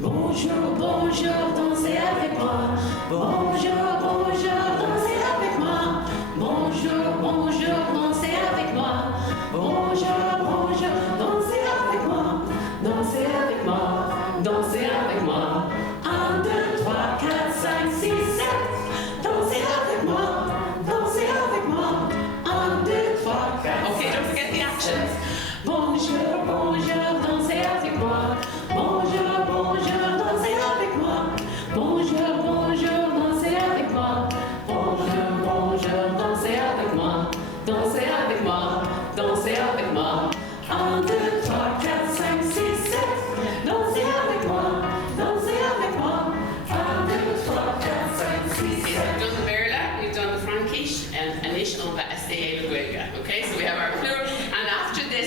Bonjour, bonjour, dansez avec moi. Bonjour, bonjour, dansez avec moi. Bonjour, bonjour, dansez avec moi. Bonjour, bonjour, dansez avec moi. Dansez avec moi, dansez avec moi. 1, 2, 3, 4, 5, 6, 7. Dansez avec moi, dansez avec moi. 1, 2, 3, 4. Okay, don't forget the actions. Bonjour, bonjour, dansez avec moi. Bonjour, bonjour, dansez avec moi. Bonjour, bonjour, dansez avec moi. Bonjour, bonjour, dansez avec moi. Dansez avec moi, dansez avec moi. 1, 2, 3, 4, 5, 6, 7. Dansez avec moi, dansez avec moi. 1, 2, 3, 4, 5, 6, 7. Okay, so we've done the Berla, we've done the Frankish, and Anish on the SDA Le Guelga. Okay, so we have our plural.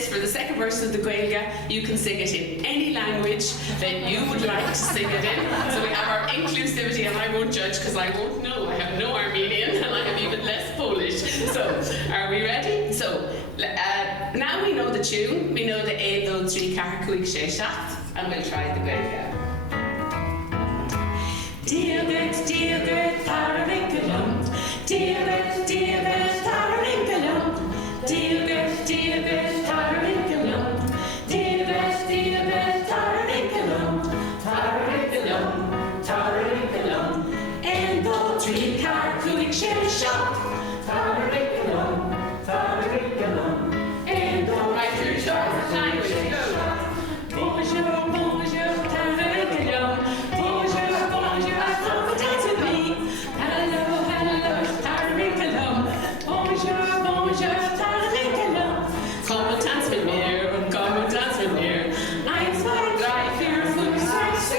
For the second verse of the Gaeilge, you can sing it in any language that you would like to sing it in. So we have our inclusivity, and I won't judge because I won't know. I have no Armenian and I have even less Polish. So, are we ready? So, now we know the tune. We know the 1, 2, 3, caracouille, shay, shat, and we'll try the Gaeilge. Dear good, tararikalum. Dear good, tararikalum. Dear good, tararikalum. Dear good, tararikalum. Tararikalum, tararikalum. 1, 2, 3, caracouille, shay, shop. Tararikalum, tararikalum. 1, 2, 3, right through the language. Go. Bonjour, bonjour, tararikalum. Bonjour, bonjour, come and dance with me. Hello, tararikalum. Bonjour, bonjour, tararikalum. Come and dance with me, come and dance with me. I'm smart, right here, food, sex,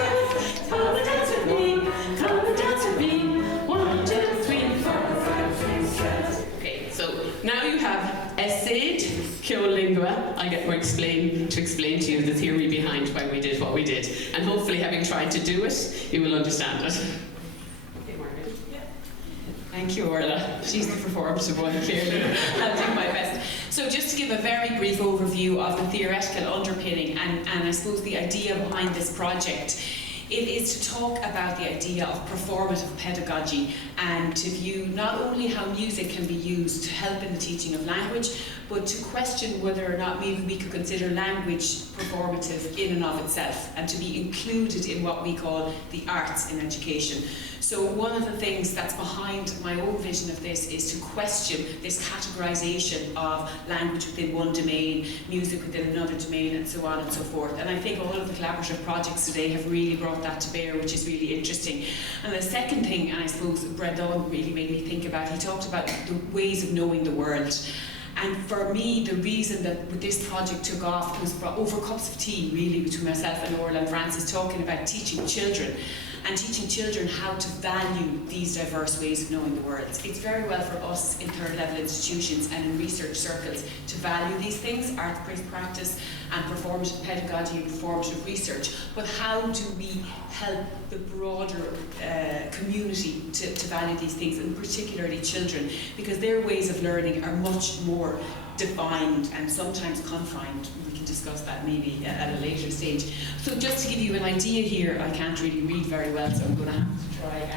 come and dance with me, come and dance with me. 1, 2, 3, 4, 5, 6, 7. Okay, so now you have essayed Keolingua. I get more to explain to you the theory behind why we did what we did, and hopefully, having tried to do it, you will understand it. Okay, Margaret. Yeah. Thank you, Orla. She's the performative one, clearly. I'll do my best. So just to give a very brief overview of the theoretical underpinning and I suppose the idea behind this project, it is to talk about the idea of performative pedagogy and to view not only how music can be used to help in the teaching of language, but to question whether or not maybe we could consider language performative in and of itself and to be included in what we call the arts in education. So one of the things that's behind my own vision of this is to question this categorization of language within one domain, music within another domain, and so on and so forth. And I think all of the collaborative projects today have really brought that to bear, which is really interesting. And the second thing, and I suppose Brendan really made me think about, he talked about the ways of knowing the world. And for me, the reason that this project took off was over cups of tea, really, between myself and Orla and Francis, talking about teaching children how to value these diverse ways of knowing the world. It's very well for us in third level institutions and in research circles to value these things, arts-based practice and performative pedagogy and performative research, but how do we help the broader community to value these things, and particularly children, because their ways of learning are much more defined and sometimes confined. We can discuss that maybe at a later stage. So just to give you an idea here, I can't really read very well, so I'm going to have to try.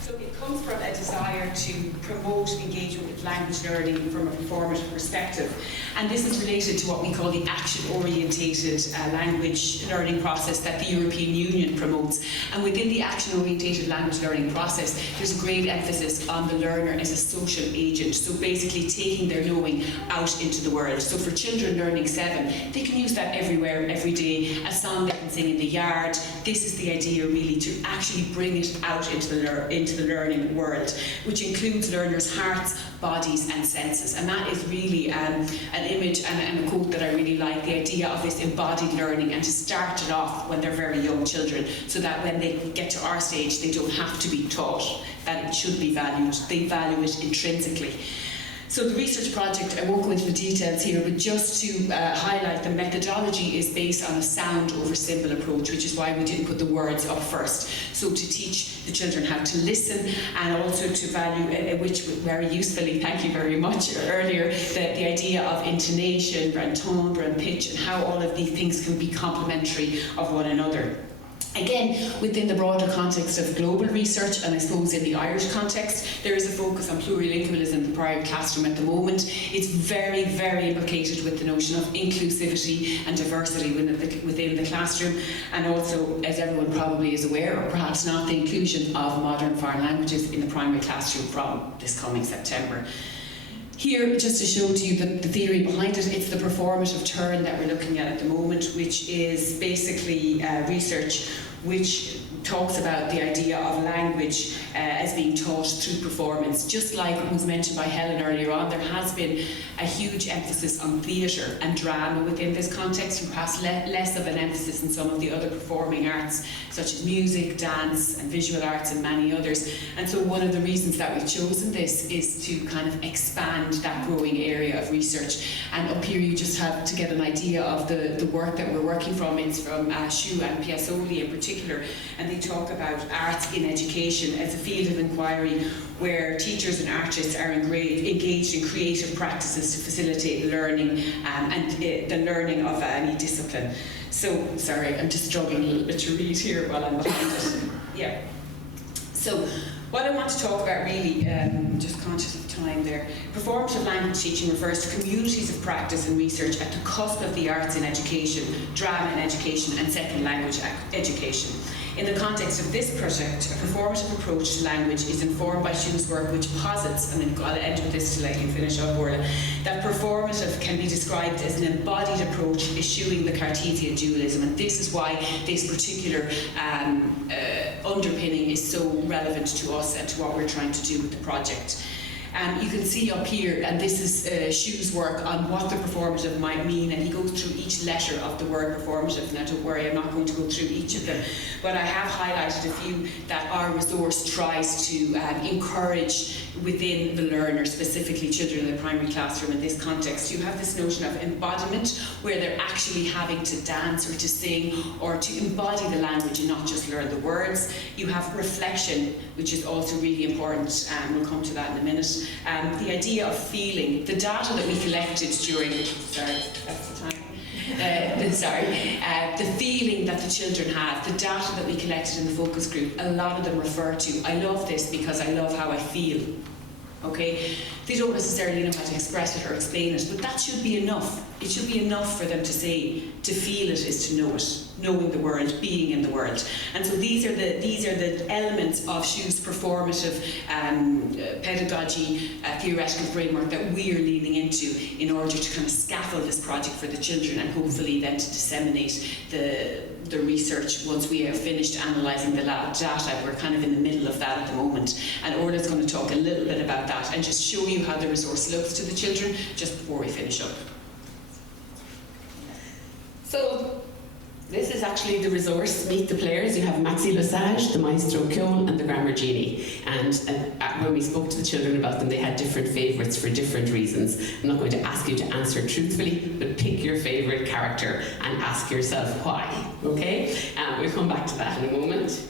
So it comes from a desire to promote engagement with language learning from a performative perspective. And this is related to what we call the action-orientated language learning process that the European Union promotes. And within the action-orientated language learning process, there's a great emphasis on the learner as a social agent. So basically taking their knowing out into the world. So for children learning 7, they can use that everywhere, every day. A song they can sing in the yard. This is the idea, really, to actually bring it out into the learning world, which includes learners' hearts, bodies and senses. And that is really an image and a quote that I really like, the idea of this embodied learning, and to start it off when they're very young children, so that when they get to our stage they don't have to be taught that it should be valued, they value it intrinsically. So the research project, I won't go into the details here, but just to highlight, the methodology is based on a sound over symbol approach, which is why we didn't put the words up first. So to teach the children how to listen, and also to value, which very usefully, thank you very much earlier, the idea of intonation and timbre and pitch, and how all of these things can be complementary of one another. Again, within the broader context of global research, and I suppose in the Irish context, there is a focus on plurilingualism in the primary classroom at the moment. It's very, very implicated with the notion of inclusivity and diversity within the classroom, and also, as everyone probably is aware, or perhaps not, the inclusion of modern foreign languages in the primary classroom from this coming September. Here, just to show to you the theory behind it, it's the performative turn that we're looking at the moment, which is basically research which talks about the idea of language as being taught through performance. Just like was mentioned by Helen earlier on, there has been a huge emphasis on theatre and drama within this context, and perhaps less of an emphasis in some of the other performing arts, such as music, dance, and visual arts, and many others. And so one of the reasons that we've chosen this is to kind of expand that growing area of research. And up here you just have to get an idea of the work that we're working from. It's from Shu and Piazzoli in particular, and they talk about arts in education as a field of inquiry where teachers and artists are engaged in creative practices to facilitate learning and the learning of any discipline. So, sorry, I'm just struggling a little bit to read here while I'm behind it. Yeah. So, what I want to talk about really, just conscious of time there, performative language teaching refers to communities of practice and research at the cusp of the arts in education, drama in education, and second language education. In the context of this project, a performative approach to language is informed by Shu's work, which posits, and I'll end with this to let you finish up, Orla, that performative can be described as an embodied approach eschewing the Cartesian dualism, and this is why this particular underpinning is so relevant to us and to what we're trying to do with the project. You can see up here, and this is Shu's work on what the performative might mean, and he goes through each letter of the word performative. Now don't worry, I'm not going to go through each of them, but I have highlighted a few that our resource tries to encourage within the learner, specifically children in the primary classroom in this context. You have this notion of embodiment, where they're actually having to dance or to sing or to embody the language and not just learn the words. You have reflection, which is also really important, and we'll come to that in a minute. The idea of feeling, the data that we collected during, sorry, that's the time. The feeling that the children have, the data that we collected in the focus group, a lot of them refer to, I love this because I love how I feel. okay? They don't necessarily know how to express it or explain it, but that should be enough. It should be enough for them to say, to feel it is to know it, knowing the world, being in the world. And so these are the elements of Shu's performative pedagogy, theoretical framework that we are leaning into in order to kind of scaffold this project for the children, and hopefully then to disseminate the research once we have finished analysing the data. We're kind of in the middle of that at the moment, and Orla's going to talk a little bit about that and just show you how the resource looks to the children just before we finish up. So this is actually the resource, Meet the Players. You have Maxi Lesage, the Maestro Kyol, and the Grammar Genie. And when we spoke to the children about them, they had different favourites for different reasons. I'm not going to ask you to answer truthfully, but pick your favourite character and ask yourself why, okay? We'll come back to that in a moment.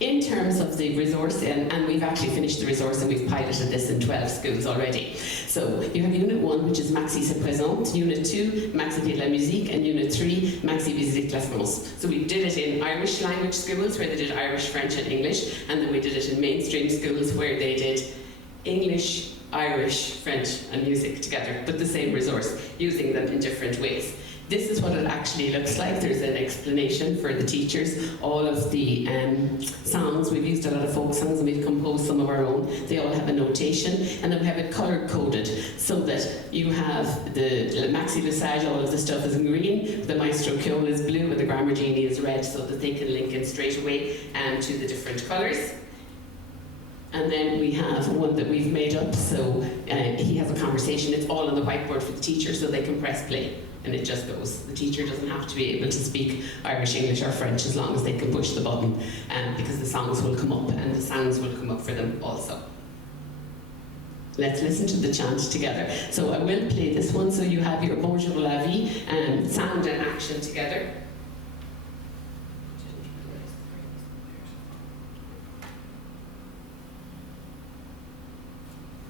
In terms of the resource, and we've actually finished the resource and we've piloted this in 12 schools already. So you have Unit 1, which is Maxi se présente, Unit 2, Maxi fait de la musique, and Unit 3, Maxi visite la France. So we did it in Irish language schools where they did Irish, French and English, and then we did it in mainstream schools where they did English, Irish, French and music together, but the same resource, using them in different ways. This is what it actually looks like. There's an explanation for the teachers. All of the songs, we've used a lot of folk songs and we've composed some of our own. They all have a notation, and then we have it colour coded so that you have the Maxi Lesage, all of the stuff is in green, the Maestro Kyol is blue, and the Grammar Genie is red, so that they can link in straight away to the different colours. And then we have one that we've made up, so he has a conversation. It's all on the whiteboard for the teacher, so they can press play. And it just goes. The teacher doesn't have to be able to speak Irish, English or French as long as they can push the button, because the songs will come up and the sounds will come up for them also. Let's listen to the chant together. So I will play this one so you have your bonjour la vie and sound and action together.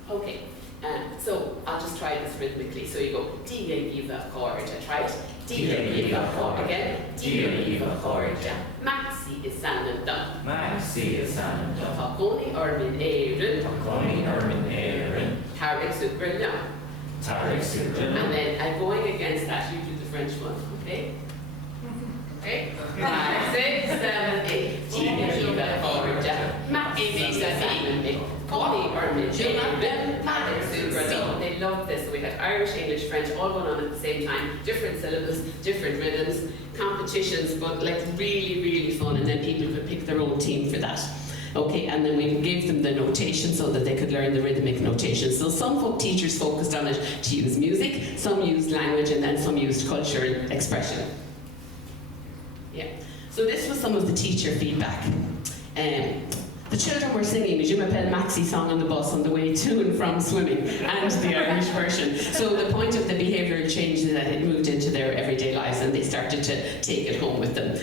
Okay. So I'll just try this rhythmically. So you go Dia viva corda. Try it. Dia viva corda. Again. Dia viva corda. Maxi is sananda. Maxi is sananda. Takoni armin erin. Takoni armin erin. Tarek sugrilla. Tarek sugrilla. And then going against that, you do the French one. Okay. Okay. 5, 6, 7, 8. Dia viva corda. Maxi is sananda. They loved this. So we had Irish, English, French, all going on at the same time, different syllables, different rhythms, competitions, but like really, really fun, and then people could pick their own team for that. Okay, and then we gave them the notation so that they could learn the rhythmic notation. So some folk teachers focused on it to use music, some used language, and then some used cultural expression. Yeah. So this was some of the teacher feedback. The children were singing Je m'appelle Maxi song on the bus on the way to and from swimming, and the Irish version. So the point of the behavioural change is that it moved into their everyday lives and they started to take it home with them.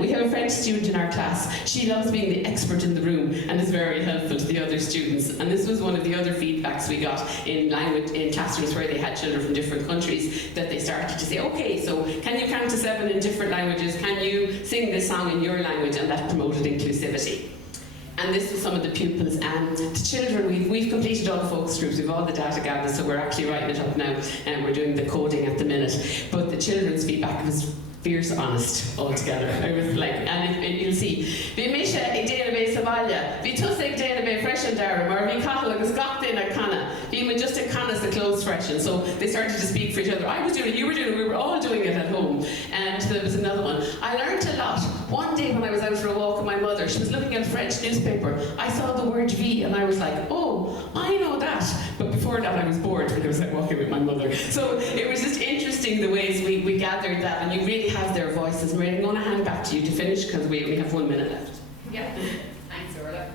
We have a French student in our class. She loves being the expert in the room and is very helpful to the other students. And this was one of the other feedbacks we got in language in classrooms where they had children from different countries, that they started to say, okay, so can you count to 7 in different languages? Can you sing this song in your language? And that promoted inclusivity. And this was some of the pupils and the children. We've completed all the focus groups, we've all the data gathered, so we're actually writing it up now, and we're doing the coding at the minute. But the children's feedback was fierce honest altogether. I was like, and you'll see, vi misha ag déana be Somalia, vi tusig déana be fresh and darum, or vi cathal agus gachtain ag canna, vi ma just ag canna's the clothes fresh. And so they started to speak for each other. I was doing it, you were doing it, we were all doing it at home. And there was another one. I learned a lot. One day when I was out for a walk with my mother, she was looking at a French newspaper. I saw the word vie and I was like, oh, I know that. But before that I was bored because I was like walking with my mother. So it was just interesting the ways we gathered that, and you really have their voices. Maria, I'm going to hand back to you to finish because we only have 1 minute left. Yeah, thanks Orla.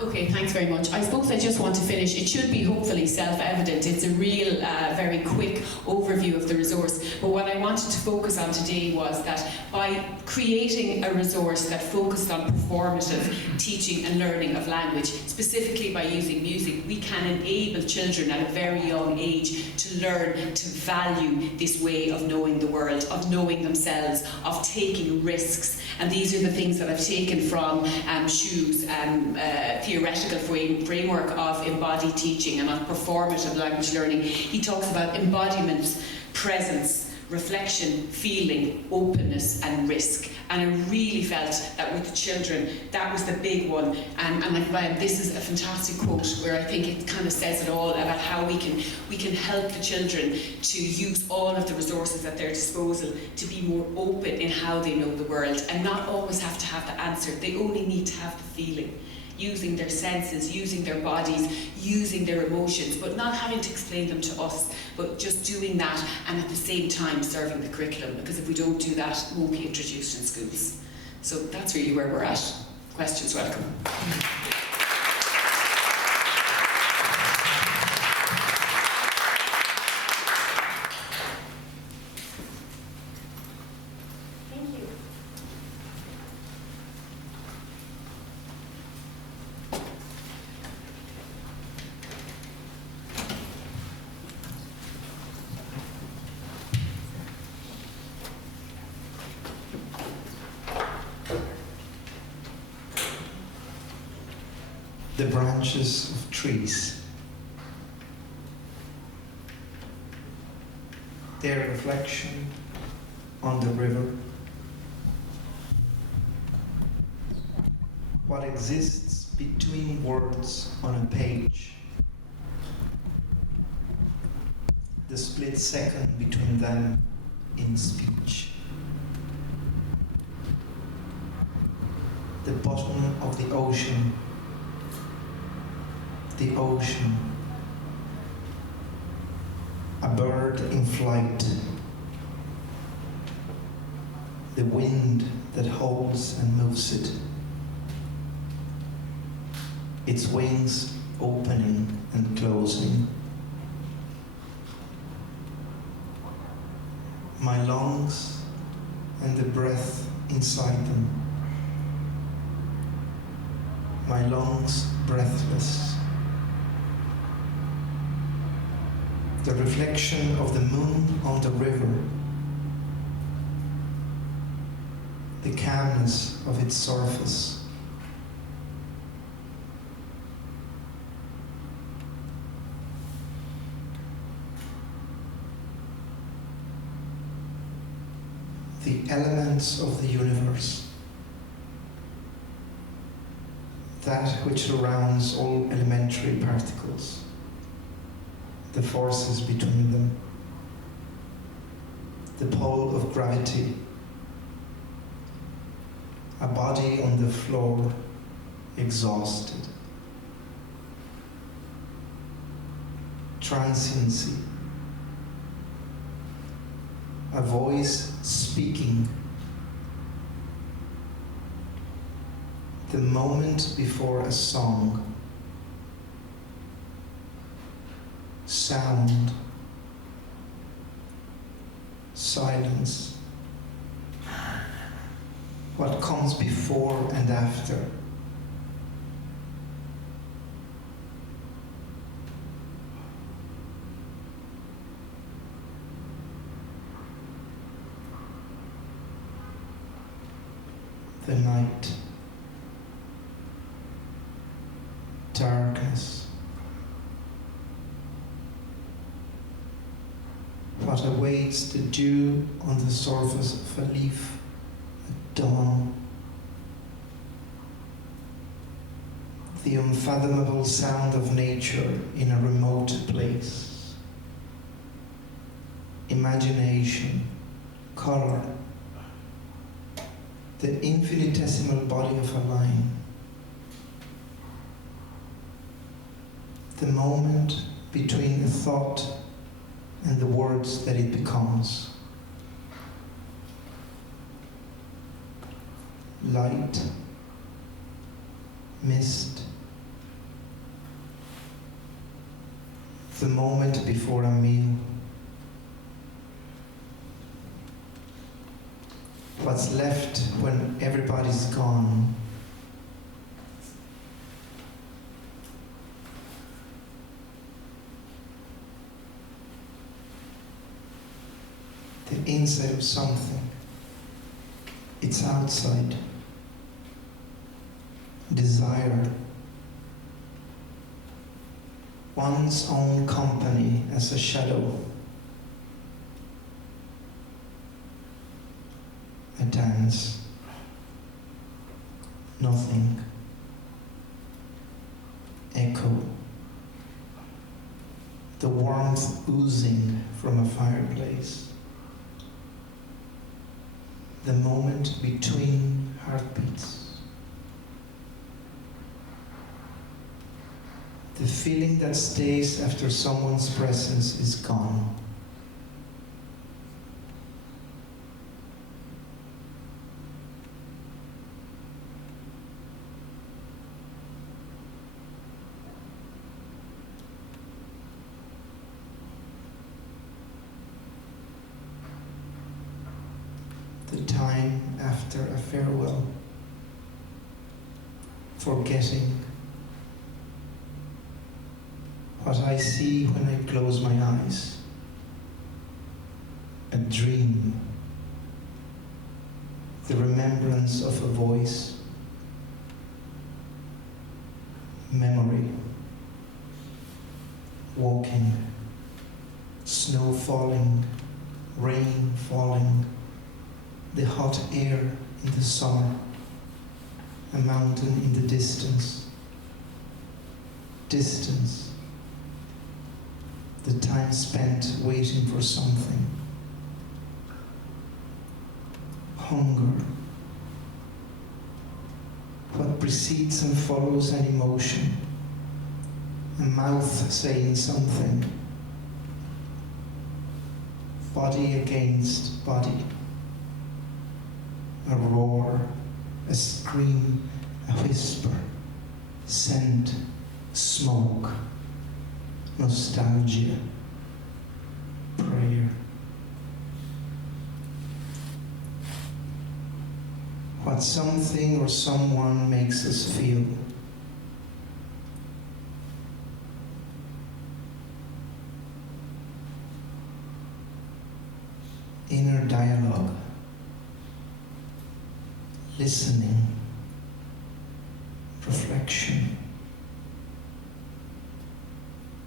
Okay, thanks very much. I suppose I just want to finish. It should be hopefully self-evident. It's a real, very quick overview of the resource. But what I wanted to focus on today was that by creating a resource that focused on performative teaching and learning of language, specifically by using music, we can enable children at a very young age to learn to value this way of knowing the world, of knowing themselves, of taking risks. And these are the things that I've taken from Shu's theoretical framework of embodied teaching and of performative language learning, he talks about embodiment, presence, reflection, feeling, openness and risk. And I really felt that with the children, that was the big one. And this is a fantastic quote where I think it kind of says it all about how we can help the children to use all of the resources at their disposal to be more open in how they know the world and not always have to have the answer. They only need to have the feeling. Using their senses, using their bodies, using their emotions, but not having to explain them to us, but just doing that and at the same time serving the curriculum, because if we don't do that, it won't be introduced in schools. So that's really where we're at. Questions, welcome. The branches of trees, their reflection on the river, what exists between words on a page, the split second between them in speech, the bottom of the ocean, a bird in flight, the wind that holds and moves it, its wings opening and closing, my lungs and the breath inside them, my lungs breathless, the reflection of the moon on the river, the calmness of its surface, the elements of the universe, that which surrounds all elementary particles, the forces between them, the pull of gravity, a body on the floor, exhausted, transiency, a voice speaking, the moment before a song, sound, silence, what comes before and after, the night, darkness, what awaits the dew on the surface of a leaf at dawn, the unfathomable sound of nature in a remote place, imagination, color, the infinitesimal body of a line, the moment between the thought and the words that it becomes. Light, mist, the moment before a meal. What's left when everybody's gone. The inside of something. It's outside. Desire, one's own company as a shadow, a dance, nothing, echo, the warmth oozing from a fireplace, the moment between heartbeats. The feeling that stays after someone's presence is gone. The time after a farewell, forgetting what I see when I close my eyes. A dream, the remembrance of a voice, memory, walking, snow falling, rain falling, the hot air in the summer, a mountain in the distance, the time spent waiting for something, hunger, what precedes and follows an emotion, a mouth saying something, body against body, a roar, a scream, a whisper, scent, smoke, nostalgia, prayer. What something or someone makes us feel. Inner dialogue, listening, reflection,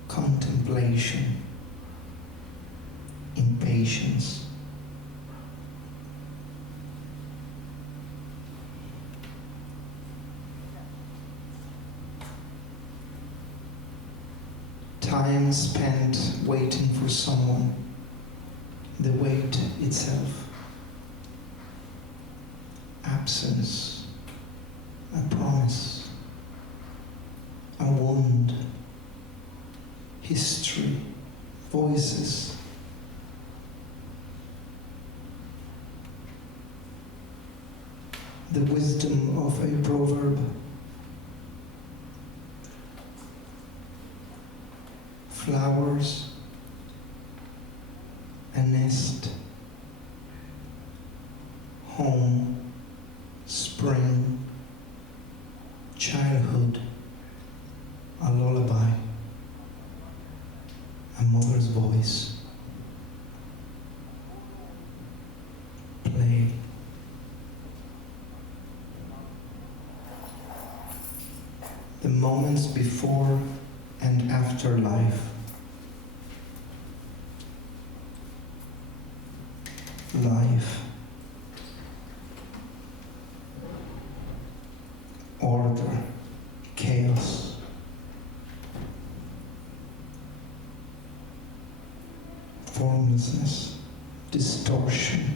contemplation, impatience. Time spent waiting for someone, the wait itself. Absence, a promise, a wound, history, voices. The wisdom of a proverb. Flowers, a nest, home, spring, childhood, a lullaby, a mother's voice, play. The moments before and after life. Life, order, chaos, formlessness, distortion,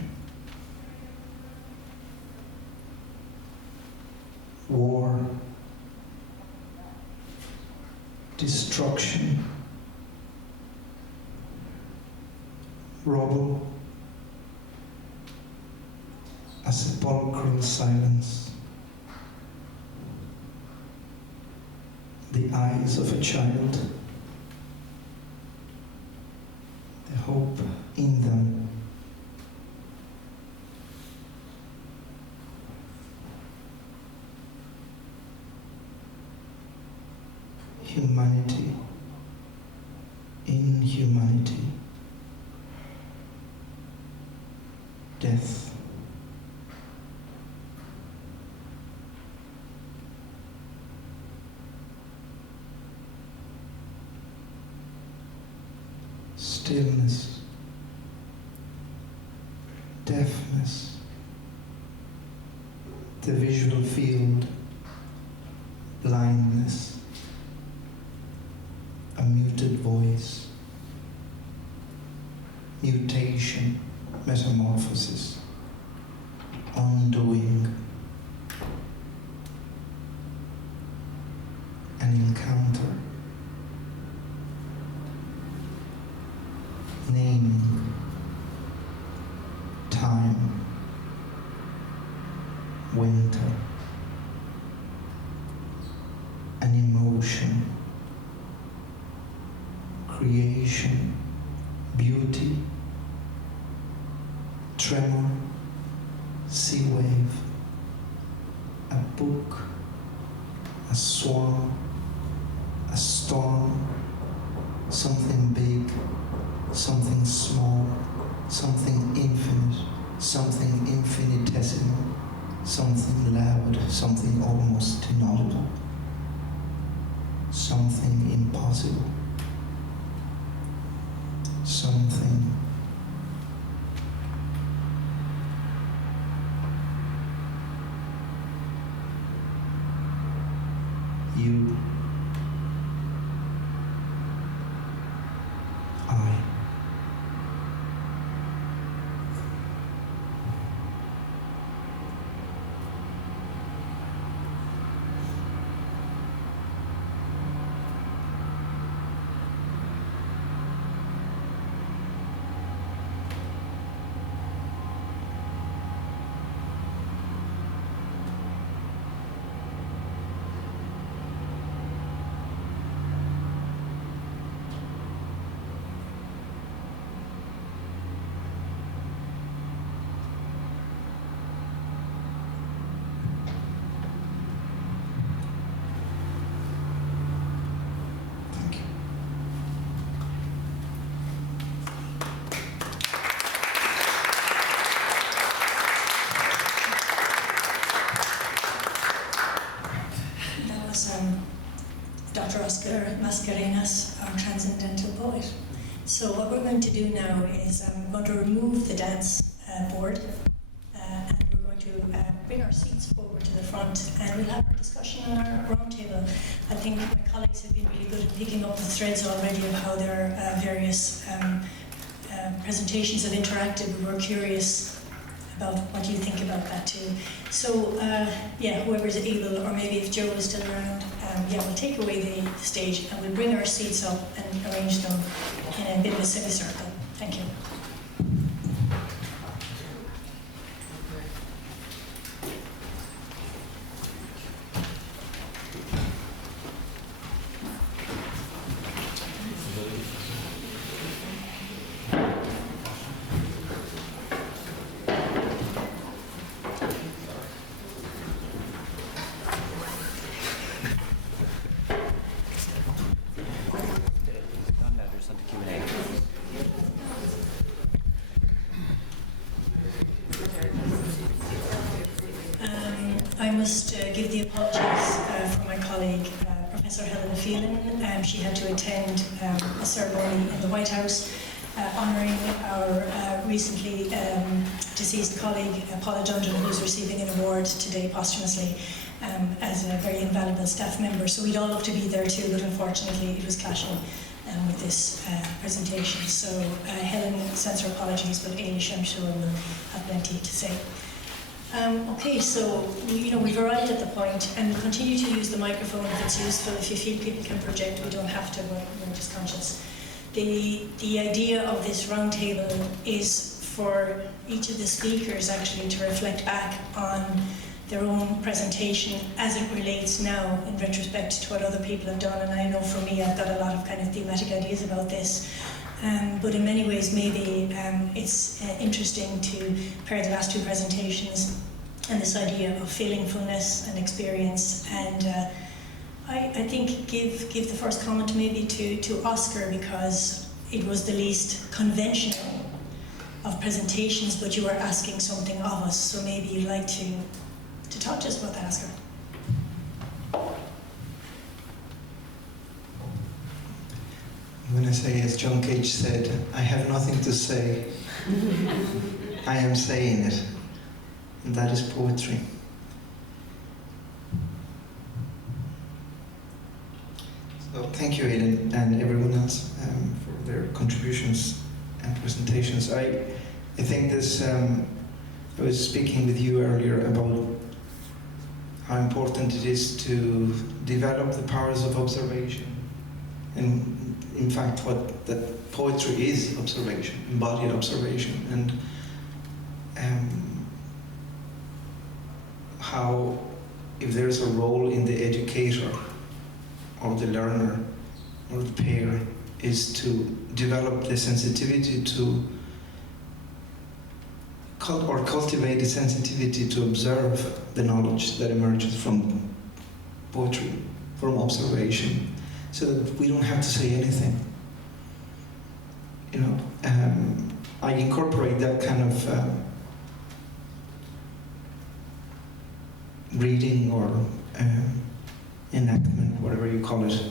war, destruction, rubble, a sepulchral silence, the eyes of a child, the hope in them, humanity, inhumanity, death. stillness, deafness, the visual field, blindness, a muted voice, mutation, metamorphosis, undoing, an encounter, naming, time, winter, an emotion, creation, beauty, tremor, sea wave, a book, a swan, a storm, something big, something small, something infinite, something infinitesimal, something loud, something almost inaudible, something impossible, something you, I. Dr. Oscar Mascarenas, our transcendental poet. So what we're going to do now is we're going to remove the dance board and we're going to bring our seats forward to the front and we'll have our discussion on our round table. I think my colleagues have been really good at picking up the threads already of how their various presentations have interacted. We were curious about what you think about that too. So yeah, whoever's able, or maybe if Joe is still around, yeah, we'll take away the stage and we'll bring our seats up and arrange them in a bit of a semicircle. Thank you. I must give the apologies for my colleague, Professor Helen Phelan. She had to attend a ceremony in the White House honouring our recently deceased colleague, Paula Dundon, who's receiving an award today posthumously as a very invaluable staff member. So we'd all love to be there too, but unfortunately it was clashing with this presentation. So Helen sends her apologies, but Ailish, I'm sure, will have plenty to say. Okay, so we've arrived at the point, and we'll continue to use the microphone if it's useful. If you feel people can project, we don't have to, but we're just conscious. The idea of this roundtable is for each of the speakers actually to reflect back on their own presentation as it relates now in retrospect to what other people have done. And I know for me, I've got a lot of kind of thematic ideas about this. But in many ways, maybe it's interesting to pair the last two presentations and this idea of feelingfulness and experience. And I think give the first comment maybe to Oscar, because it was the least conventional of presentations, but you were asking something of us. So maybe you'd like to talk to us about that, Oscar. I'm going to say, as John Cage said, I have nothing to say. I am saying it. And that is poetry. So thank you, Aidan, and everyone else for their contributions and presentations. I think this, I was speaking with you earlier about how important it is to develop the powers of observation. And in fact, what that poetry is observation, embodied observation, and how if there's a role in the educator or the learner or the pair is to develop the sensitivity to cultivate the sensitivity to observe the knowledge that emerges from poetry, from observation, so that we don't have to say anything. You know, I incorporate that kind of reading or enactment, whatever you call it,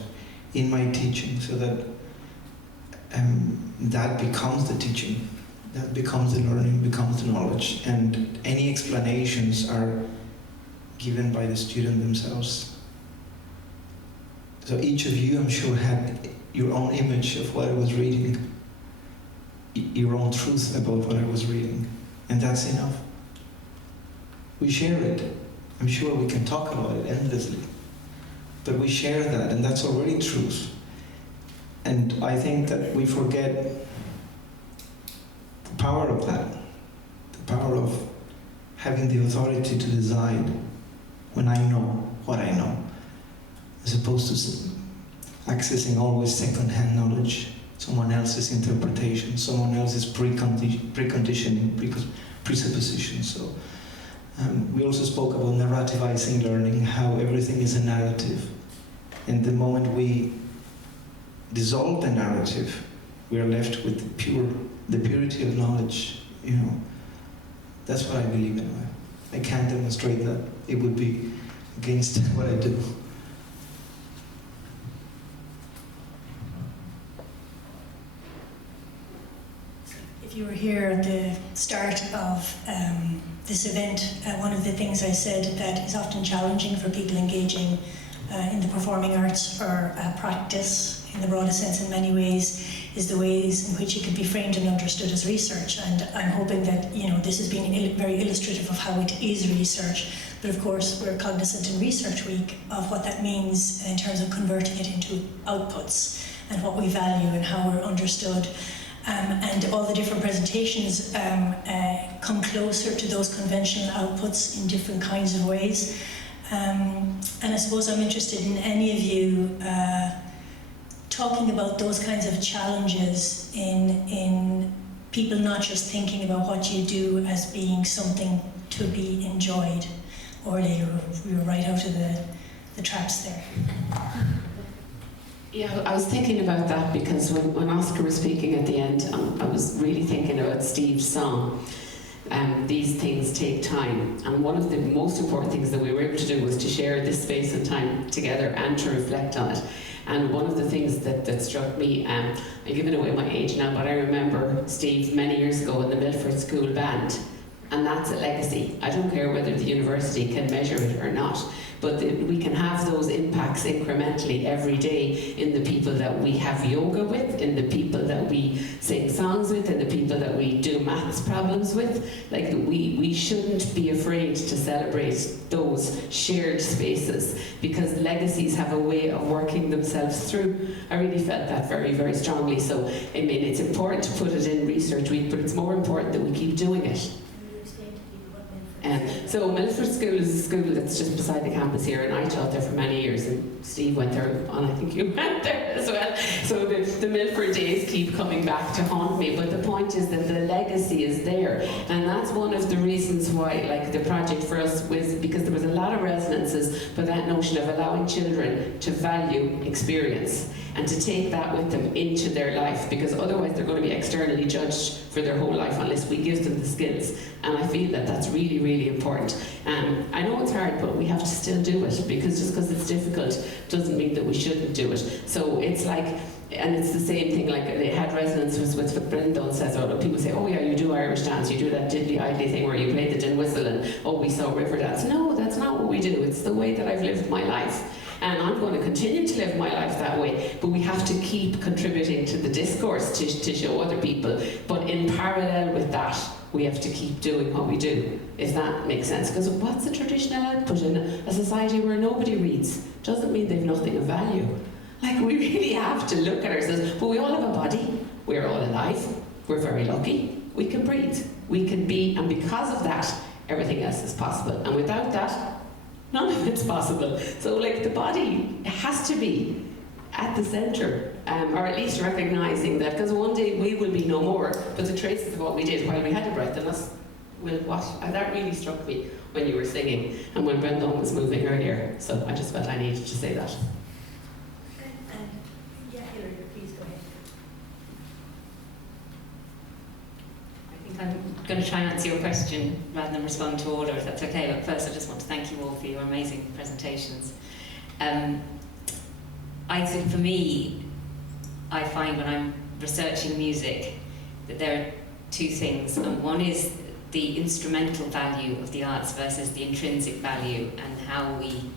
in my teaching, so that that becomes the teaching, that becomes the learning, becomes the knowledge, and any explanations are given by the student themselves. So each of you, I'm sure, had your own image of what I was reading, your own truth about what I was reading, and that's enough. We share it. I'm sure we can talk about it endlessly, but we share that, and that's already truth. And I think that we forget the power of that, the power of having the authority to decide when I know what I know, as opposed to accessing always second-hand knowledge, someone else's interpretation, someone else's preconditioning, presupposition. So we also spoke about narrativizing learning, how everything is a narrative. And the moment we dissolve the narrative, we are left with the purity of knowledge. You know, that's what I believe in. I can't demonstrate that. It would be against what I do. If you were here at the start of this event, one of the things I said that is often challenging for people engaging in the performing arts or practice in the broadest sense in many ways is the ways in which it can be framed and understood as research. And I'm hoping that this has been very illustrative of how it is research. But of course, we're cognizant in Research Week of what that means in terms of converting it into outputs and what we value and how we're understood. And all the different presentations come closer to those conventional outputs in different kinds of ways. And I suppose I'm interested in any of you talking about those kinds of challenges in people not just thinking about what you do as being something to be enjoyed. Orly, we were right out of the traps there. Yeah, I was thinking about that because when Oscar was speaking at the end, I was really thinking about Steve's song. These things take time, and one of the most important things that we were able to do was to share this space and time together and to reflect on it. And one of the things that struck me, I'm giving away my age now, but I remember Steve many years ago in the Milford School Band, and that's a legacy. I don't care whether the university can measure it or not, but we can have those impacts incrementally every day in the people that we have yoga with, in the people that we sing songs with, in the people that we do maths problems with. Like, we shouldn't be afraid to celebrate those shared spaces, because legacies have a way of working themselves through. I really felt that very, very strongly. So, I mean, it's important to put it in Research Week, but it's more important that we keep doing it. So Milford School is a school that's just beside the campus here, and I taught there for many years, and Steve went there, and I think you went there as well. So the Milford days keep coming back to haunt me, but the point is that the legacy is there, and that's one of the reasons why, like, the project for us was because there was a lot of resonances for that notion of allowing children to value experience and to take that with them into their life, because otherwise they're going to be externally judged for their whole life unless we give them the skills. And I feel that that's really, really important. I know it's hard, but we have to still do it, because just because it's difficult doesn't mean that we shouldn't do it. So it's like, and it's the same thing, like they had resonance with what Brendan says, or people say, oh yeah, you do Irish dance, you do that diddly-idly thing where you play the din whistle and, oh, we saw river dance. No, that's not what we do. It's the way that I've lived my life. And I'm going to continue to live my life that way. But we have to keep contributing to the discourse to show other people. But in parallel with that, we have to keep doing what we do, if that makes sense. Because what's the traditional output in a society where nobody reads? Doesn't mean they've nothing of value. Like, we really have to look at ourselves. But we all have a body. We're all alive. We're very lucky. We can breathe. We can be, and because of that, everything else is possible. And without that, none of it's possible. So, like, the body has to be at the centre, or at least recognising that, because one day we will be no more, but the traces of what we did while we had a breath in us will what? And that really struck me when you were singing and when Brendan was moving earlier. So I just felt I needed to say that. And yeah, Hilary, please go ahead. I think I'm going to try and answer your question rather than respond to order, if that's okay. But first, I just want to thank you all for your amazing presentations. I think for me, I find when I'm researching music that there are two things. And one is the instrumental value of the arts versus the intrinsic value, and how we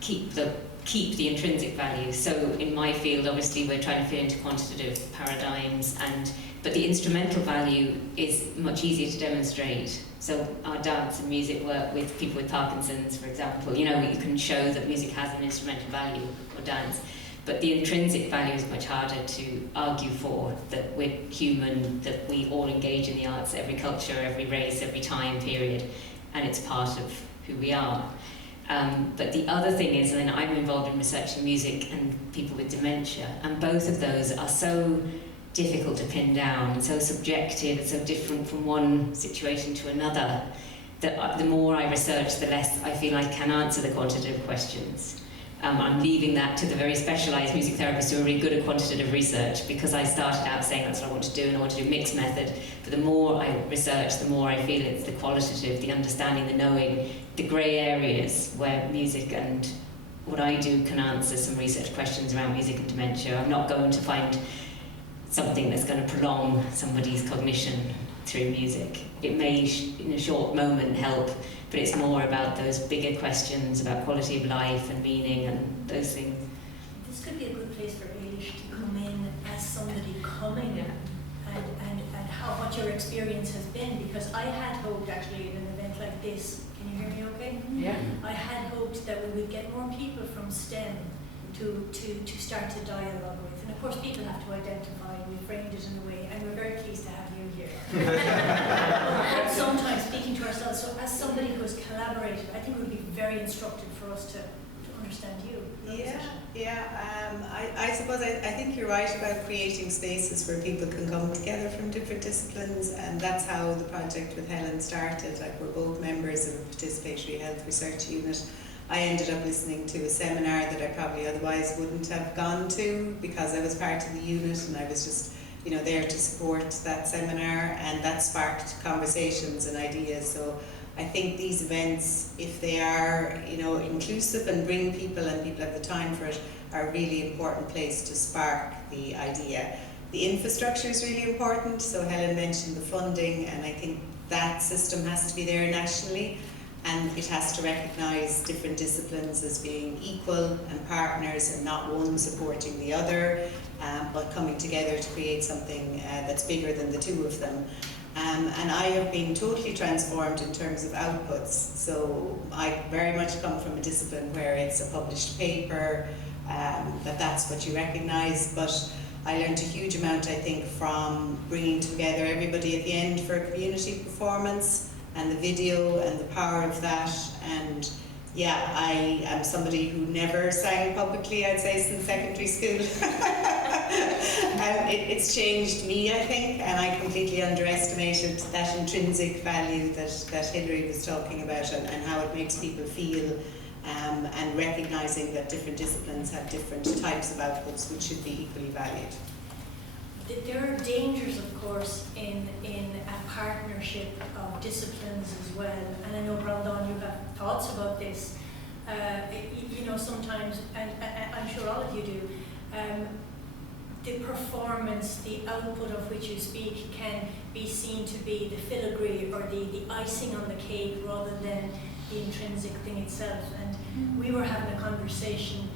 keep the intrinsic value. So in my field, obviously, we're trying to fit into quantitative paradigms, but the instrumental value is much easier to demonstrate. So our dance and music work with people with Parkinson's, for example, you can show that music has an instrumental value, or dance. But the intrinsic value is much harder to argue for, that we're human, that we all engage in the arts, every culture, every race, every time period, and it's part of who we are. But the other thing is, and I'm involved in researching music and people with dementia, and both of those are so difficult to pin down, and so subjective, and so different from one situation to another, that the more I research, the less I feel I can answer the quantitative questions. I'm leaving that to the very specialised music therapists who are really good at quantitative research, because I started out saying that's what I want to do, and I want to do mixed method. But the more I research, the more I feel it's the qualitative, the understanding, the knowing, the grey areas where music and what I do can answer some research questions around music and dementia. I'm not going to find something that's going to prolong somebody's cognition through music. It may, in a short moment, help, but it's more about those bigger questions about quality of life and meaning and those things. This could be a good place for Eilish to come in as somebody coming and what your experience has been, because I had hoped actually in an event like this, can you hear me okay? Yeah. I had hoped that we would get more people from STEM to start to dialogue with. And of course people have to identify, and we framed it in a way, and we're very pleased to have you here. But sometimes speaking to ourselves, so as somebody who has collaborated, I think it would be very instructive for us to understand you. I suppose I think you're right about creating spaces where people can come together from different disciplines, and that's how the project with Helen started. Like, we're both members of a participatory health research unit. I ended up listening to a seminar that I probably otherwise wouldn't have gone to, because I was part of the unit and I was just there to support that seminar, and that sparked conversations and ideas. So I think these events, if they are inclusive and bring people, and people have the time for it, are a really important place to spark the idea. The infrastructure is really important. So Helen mentioned the funding, and I think that system has to be there nationally, and it has to recognise different disciplines as being equal and partners, and not one supporting the other, but coming together to create something that's bigger than the two of them. And I have been totally transformed in terms of outputs. So I very much come from a discipline where it's a published paper, that's what you recognise, but I learned a huge amount, I think, from bringing together everybody at the end for a community performance, and the video and the power of that. And yeah, I am somebody who never sang publicly, I'd say, since secondary school. It's changed me, I think, and I completely underestimated that intrinsic value that Hilary was talking about, and how it makes people feel, and recognising that different disciplines have different types of outputs which should be equally valued. There are dangers, of course, in a partnership of disciplines as well. And I know, Brandon, you have thoughts about this. Sometimes, and I'm sure all of you do, the performance, the output of which you speak can be seen to be the filigree or the icing on the cake rather than the intrinsic thing itself. And we were having a conversation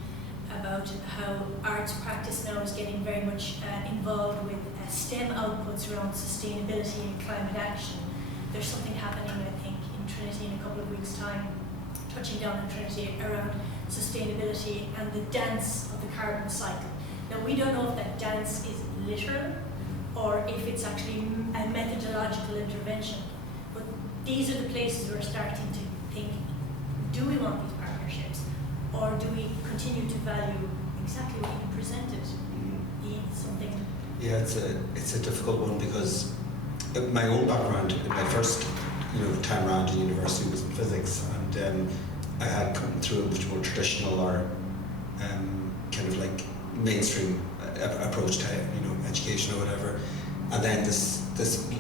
about how arts practice now is getting very much involved with STEM outputs around sustainability and climate action. There's something happening, I think, in Trinity in a couple of weeks' time, touching down on Trinity around sustainability and the dance of the carbon cycle. Now, we don't know if that dance is literal or if it's actually a methodological intervention, but these are the places we're starting to think, do we want these partnerships, or do we continue to value exactly what you presented, something? Yeah, it's a difficult one because my own background, in my first time around in university was in physics, and I had come through a much more traditional or kind of like mainstream approach to education or whatever, and then this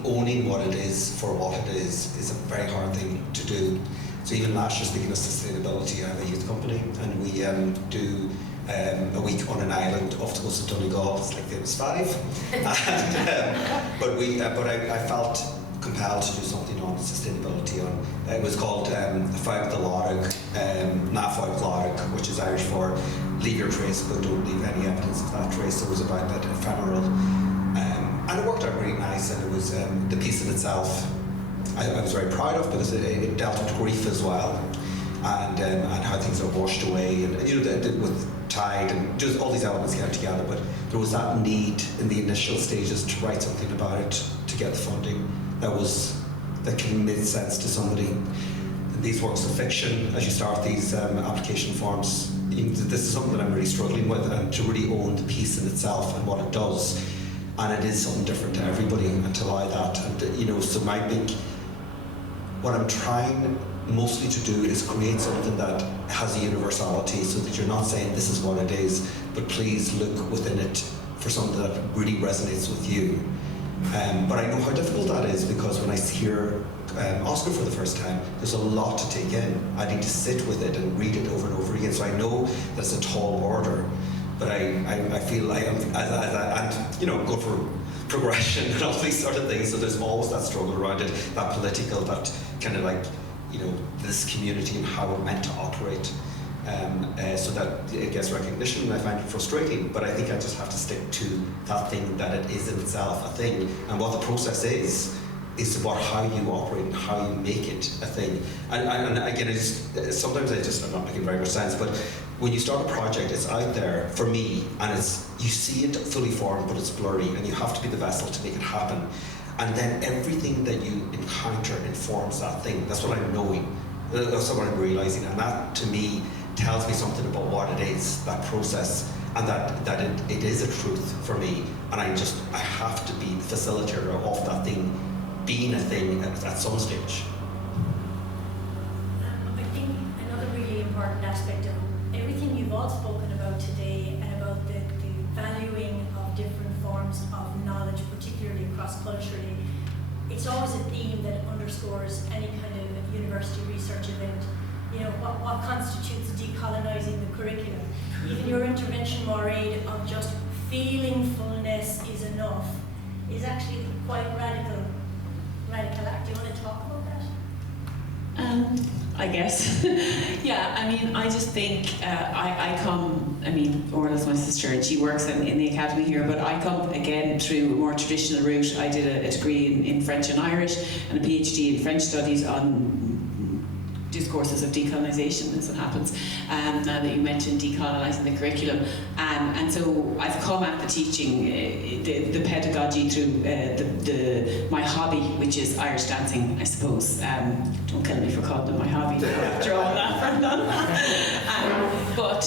owning what it is for what it is a very hard thing to do. So even last year, speaking of sustainability, I have a youth company, and we do a week on an island off the coast of Donegal. It's like famous five, but I felt compelled to do something on sustainability. It was called Fág the Lárg, Na Fág Lárg, which is Irish for leave your trace but don't leave any evidence of that trace. So it was about that ephemeral, and it worked out really nice. And it was the piece in itself I was very proud of, because it dealt with grief as well, and how things are washed away, and with tide and just all these elements came together. But there was that need in the initial stages to write something about it, to get the funding that can make sense to somebody. And these works of fiction, as you start these application forms, this is something that I'm really struggling with, and to really own the piece in itself and what it does. And it is something different to everybody, and to allow that. And so what I'm trying mostly to do is create something that has a universality, so that you're not saying this is what it is, but please look within it for something that really resonates with you. But I know how difficult that is, because when I hear Oscar for the first time, there's a lot to take in. I need to sit with it and read it over and over again. So I know that's a tall order, but I feel like I'm go for progression and all these sort of things. So there's always that struggle around it, that political, that kind of like this community and how we're meant to operate. So that it gets recognition, and I find it frustrating, but I think I just have to stick to that thing, that it is in itself a thing, and what the process is about how you operate and how you make it a thing. And again, sometimes I'm not making very much sense, but when you start a project, it's out there for me, and you see it fully formed, but it's blurry, and you have to be the vessel to make it happen. And then everything that you encounter informs that thing. That's what I'm knowing. That's what I'm realizing, and that to me tells me something about what it is, that process, and that it is a truth for me. And I have to be the facilitator of that thing being a thing at some stage. I think another really important aspect of everything you've all spoken about today, and about the valuing of different forms of knowledge, particularly cross-culturally, it's always a theme that underscores any kind of university research event. What constitutes decolonizing the curriculum. Even your intervention, Maureen, of just feeling fullness is enough, is actually quite radical act. Do you want to talk about that? I guess. Yeah, I just think Orla's my sister, and she works in the academy here, but I come again through a more traditional route. I did a degree in French and Irish, and a PhD in French studies on discourses of decolonisation, as it happens, now that you mentioned decolonising the curriculum. And so I've come at the teaching, the pedagogy through my hobby, which is Irish dancing, I suppose. Don't kill me for calling it my hobby after all that. But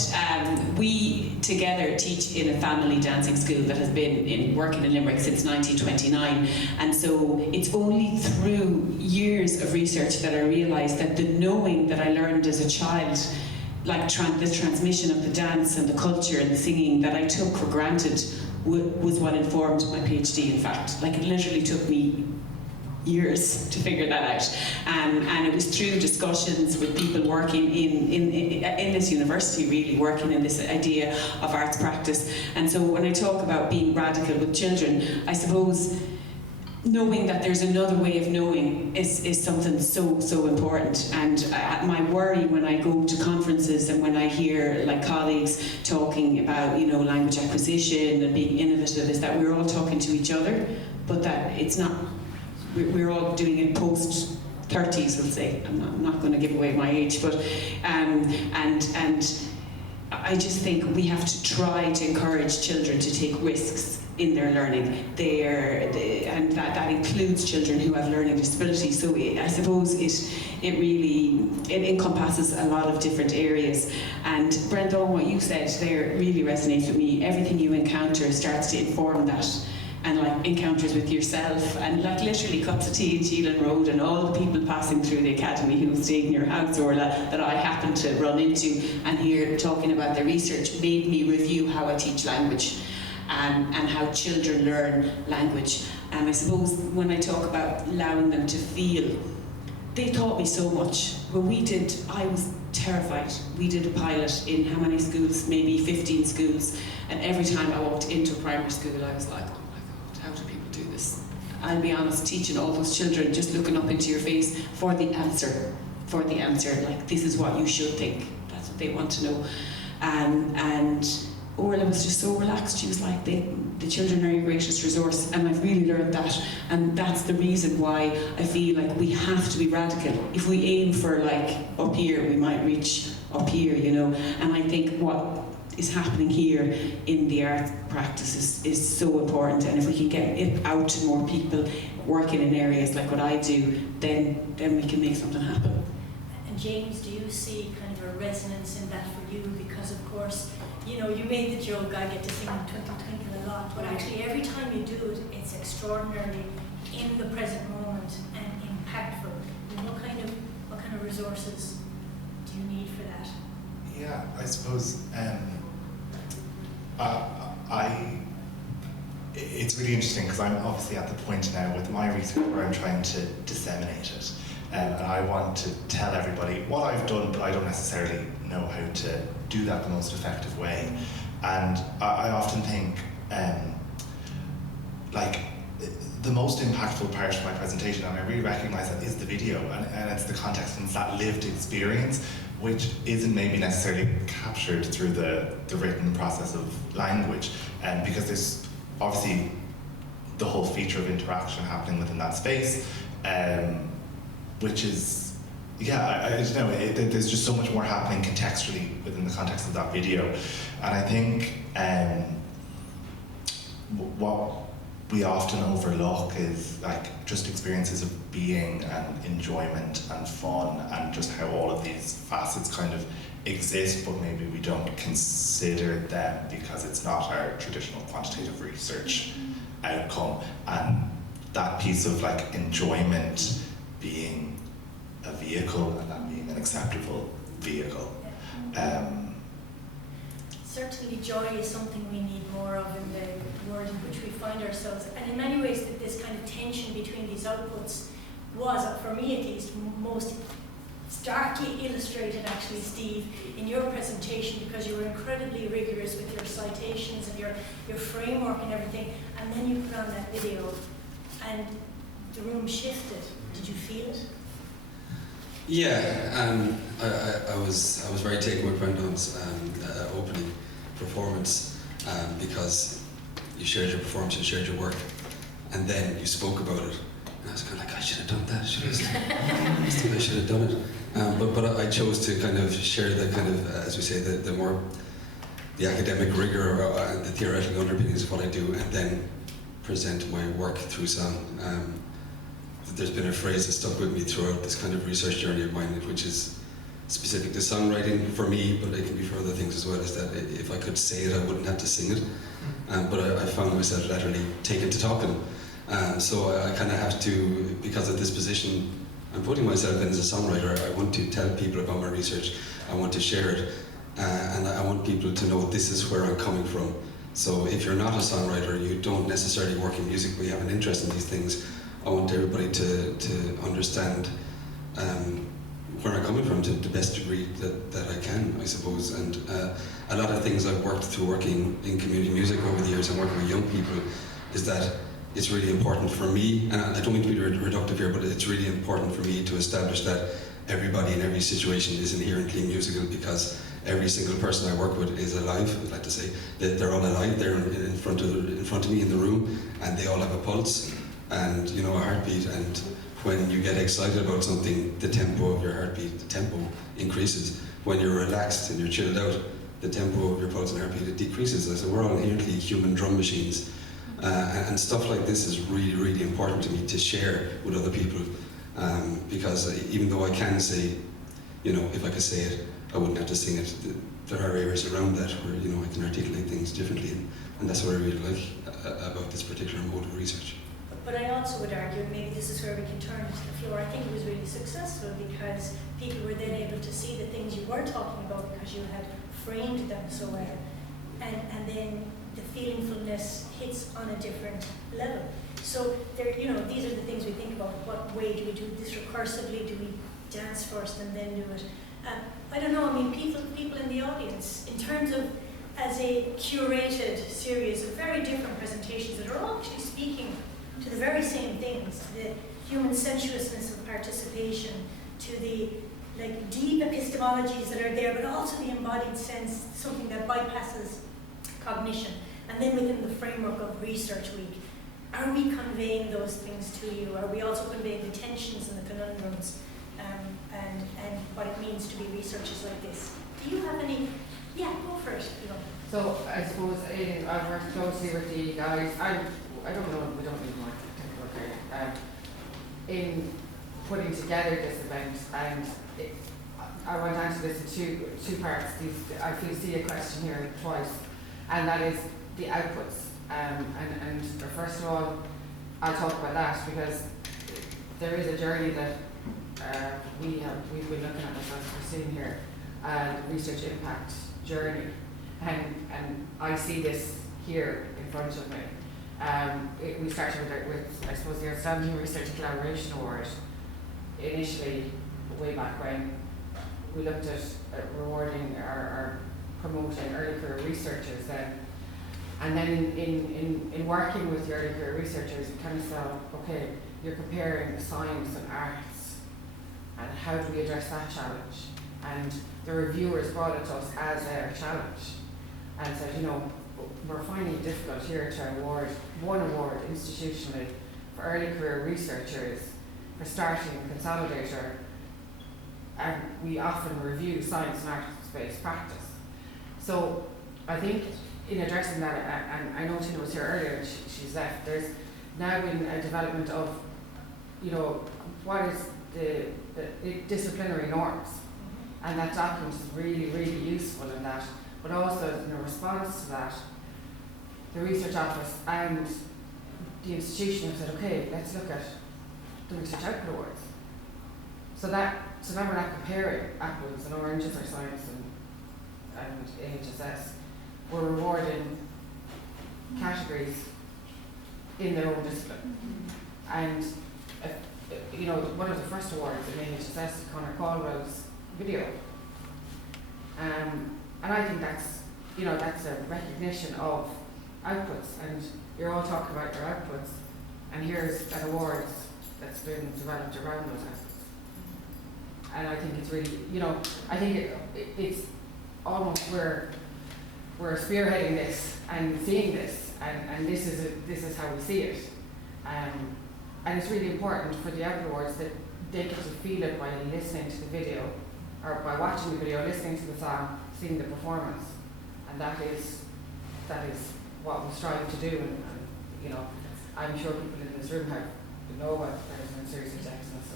we together teach in a family dancing school that has been working in Limerick since 1929. And so it's only through years of research that I realised that the knowing that I learned as a child, like the transmission of the dance and the culture and the singing that I took for granted, was what informed my PhD, in fact. Like, it literally took me years to figure that out, and it was through discussions with people working in this university, really working in this idea of arts practice. And so when I talk about being radical with children, I suppose knowing that there's another way of knowing is something so important. And my worry when I go to conferences and when I hear like colleagues talking about, you know, language acquisition and being innovative, is that we're all talking to each other, but that it's not, we're all doing it post 30s, we'll say. I'm not going to give away my age, but and I just think we have to try to encourage children to take risks in their learning, and that includes children who have learning disabilities. So I suppose it really encompasses a lot of different areas. And Brenda, what you said there really resonates with me. Everything you encounter starts to inform that, and like encounters with yourself, and like literally cups of tea in Sheelan Road, and all the people passing through the academy who stayed in your house, or that I happened to run into and hear talking about their research, made me review how I teach language. And how children learn language. And I suppose when I talk about allowing them to feel, they taught me so much. When I was terrified. We did a pilot in how many schools? Maybe 15 schools. And every time I walked into a primary school, I was like, oh my God, how do people do this? I'll be honest, teaching all those children, just looking up into your face for the answer, like this is what you should think. That's what they want to know. And Orla was just so relaxed. She was like, the children are your greatest resource, and I've really learned that. And that's the reason why I feel like we have to be radical. If we aim for like up here, we might reach up here, you know. And I think what is happening here in the art practice is so important. And if we can get it out to more people working in areas like what I do, then we can make something happen. And James, do you see kind of a resonance in that for you? Because of course, you know, you made the joke, I get to sing Twinkle Twinkle a lot, but actually every time you do it, it's extraordinarily in the present moment and impactful. And what kind of resources do you need for that? Yeah, I suppose it's really interesting because I'm obviously at the point now with my research where I'm trying to disseminate it. And I want to tell everybody what I've done, but I don't necessarily know how to do that the most effective way. And I often think, like, the most impactful part of my presentation, and I really recognise that, is the video, and it's the context and it's that lived experience, which isn't maybe necessarily captured through the written process of language, because there's obviously the whole feature of interaction happening within that space, which is, yeah, I don't know, there's just so much more happening contextually within the context of that video. And I think what we often overlook is like just experiences of being and enjoyment and fun, and just how all of these facets kind of exist, but maybe we don't consider them because it's not our traditional quantitative research outcome. And that piece of like enjoyment being a vehicle, and that being an acceptable vehicle. Certainly joy is something we need more of in the world in which we find ourselves. And in many ways, this kind of tension between these outputs was, for me at least, most starkly illustrated actually, Steve, in your presentation, because you were incredibly rigorous with your citations and your framework and everything, and then you put on that video and the room shifted. Did you feel it? Yeah, I was very taken with Brendan's opening performance, because you shared your performance, you shared your work, and then you spoke about it. And I was kind of like, I should have done that. I should have done it. But I chose to kind of share the kind of, as we say, the academic rigor and the theoretical underpinnings of what I do, and then present my work through song. There's been a phrase that stuck with me throughout this kind of research journey of mine, which is specific to songwriting for me, but it can be for other things as well, is that if I could say it, I wouldn't have to sing it. But I found myself literally taken to talking. So I kind of have to, because of this position I'm putting myself in as a songwriter, I want to tell people about my research, I want to share it, and I want people to know this is where I'm coming from. So if you're not a songwriter, you don't necessarily work in music, but you have an interest in these things, I want everybody to understand where I'm coming from to the best degree that I can, I suppose. And a lot of things I've worked through working in community music over the years and working with young people is that it's really important for me, and I don't mean to be reductive here, but it's really important for me to establish that everybody in every situation is inherently musical, because every single person I work with is alive. I'd like to say that they're all alive. They're in front of me in the room, and they all have a pulse and a heartbeat. And when you get excited about something, the tempo of your heartbeat, the tempo increases. When you're relaxed and you're chilled out, the tempo of your pulse and heartbeat, it decreases. So we're all inherently human drum machines. And stuff like this is really, really important to me to share with other people, because even though I can say, if I could say it, I wouldn't have to sing it. There are areas around that where I can articulate things differently, and that's what I really like about this particular mode of research. But I also would argue, and maybe this is where we can turn to the floor, I think it was really successful because people were then able to see the things you were talking about because you had framed them so well, and then the feelingfulness hits on a different level. So these are the things we think about. What way do we do this recursively? Do we dance first and then do it? I don't know. I mean, people in the audience, in terms of as a curated series of very different presentations that are all actually speaking to the very same things, to the human sensuousness of participation, to the deep epistemologies that are there, but also the embodied sense, something that bypasses cognition. And then within the framework of Research Week, are we conveying those things to you? Are we also conveying the tensions and the conundrums and what it means to be researchers like this? Do you have any? Yeah, go for it. So I suppose I've worked closely with the guys. I don't know. We don't need more technical care in putting together this event, and I want to answer this in two parts. I feel see a question here twice, and that is the outputs. And first of all, I'll talk about that because there is a journey that we've been looking at this as we're seeing here, research impact journey, and I see this here in front of me. We started with I suppose the Outstanding Research Collaboration Award initially way back when we looked at rewarding or promoting early career researchers then. And then in working with the early career researchers, we kind of saw, okay, you're comparing science and arts, and how do we address that challenge? And the reviewers brought it to us as their challenge, and said, we're finding it difficult here to award one award institutionally for early career researchers for starting Consolidator, and we often review science and arts-based practice. So I think in addressing that, and I know Tina was here earlier and she's left, there's now been a development of, what is the disciplinary norms, and that document is really, really useful in that, but also in response to that, the research office and the institution have said, okay, let's look at the research output awards. So now we're not comparing apples and oranges or science and AHSS. We're rewarding categories in their own discipline. And one of the first awards in AHSS is Conor Caldwell's video. And I think that's a recognition of outputs, and you're all talking about your outputs, and here's an award that's been developed around those outputs. And I think it's really, I think it's almost we're spearheading this and seeing this, and this is how we see it. And it's really important for the output awards that they get to feel it by listening to the video, or by watching the video, listening to the song, seeing the performance, and that is what we strive to do. And I'm sure people in this room know what there's in series of excellence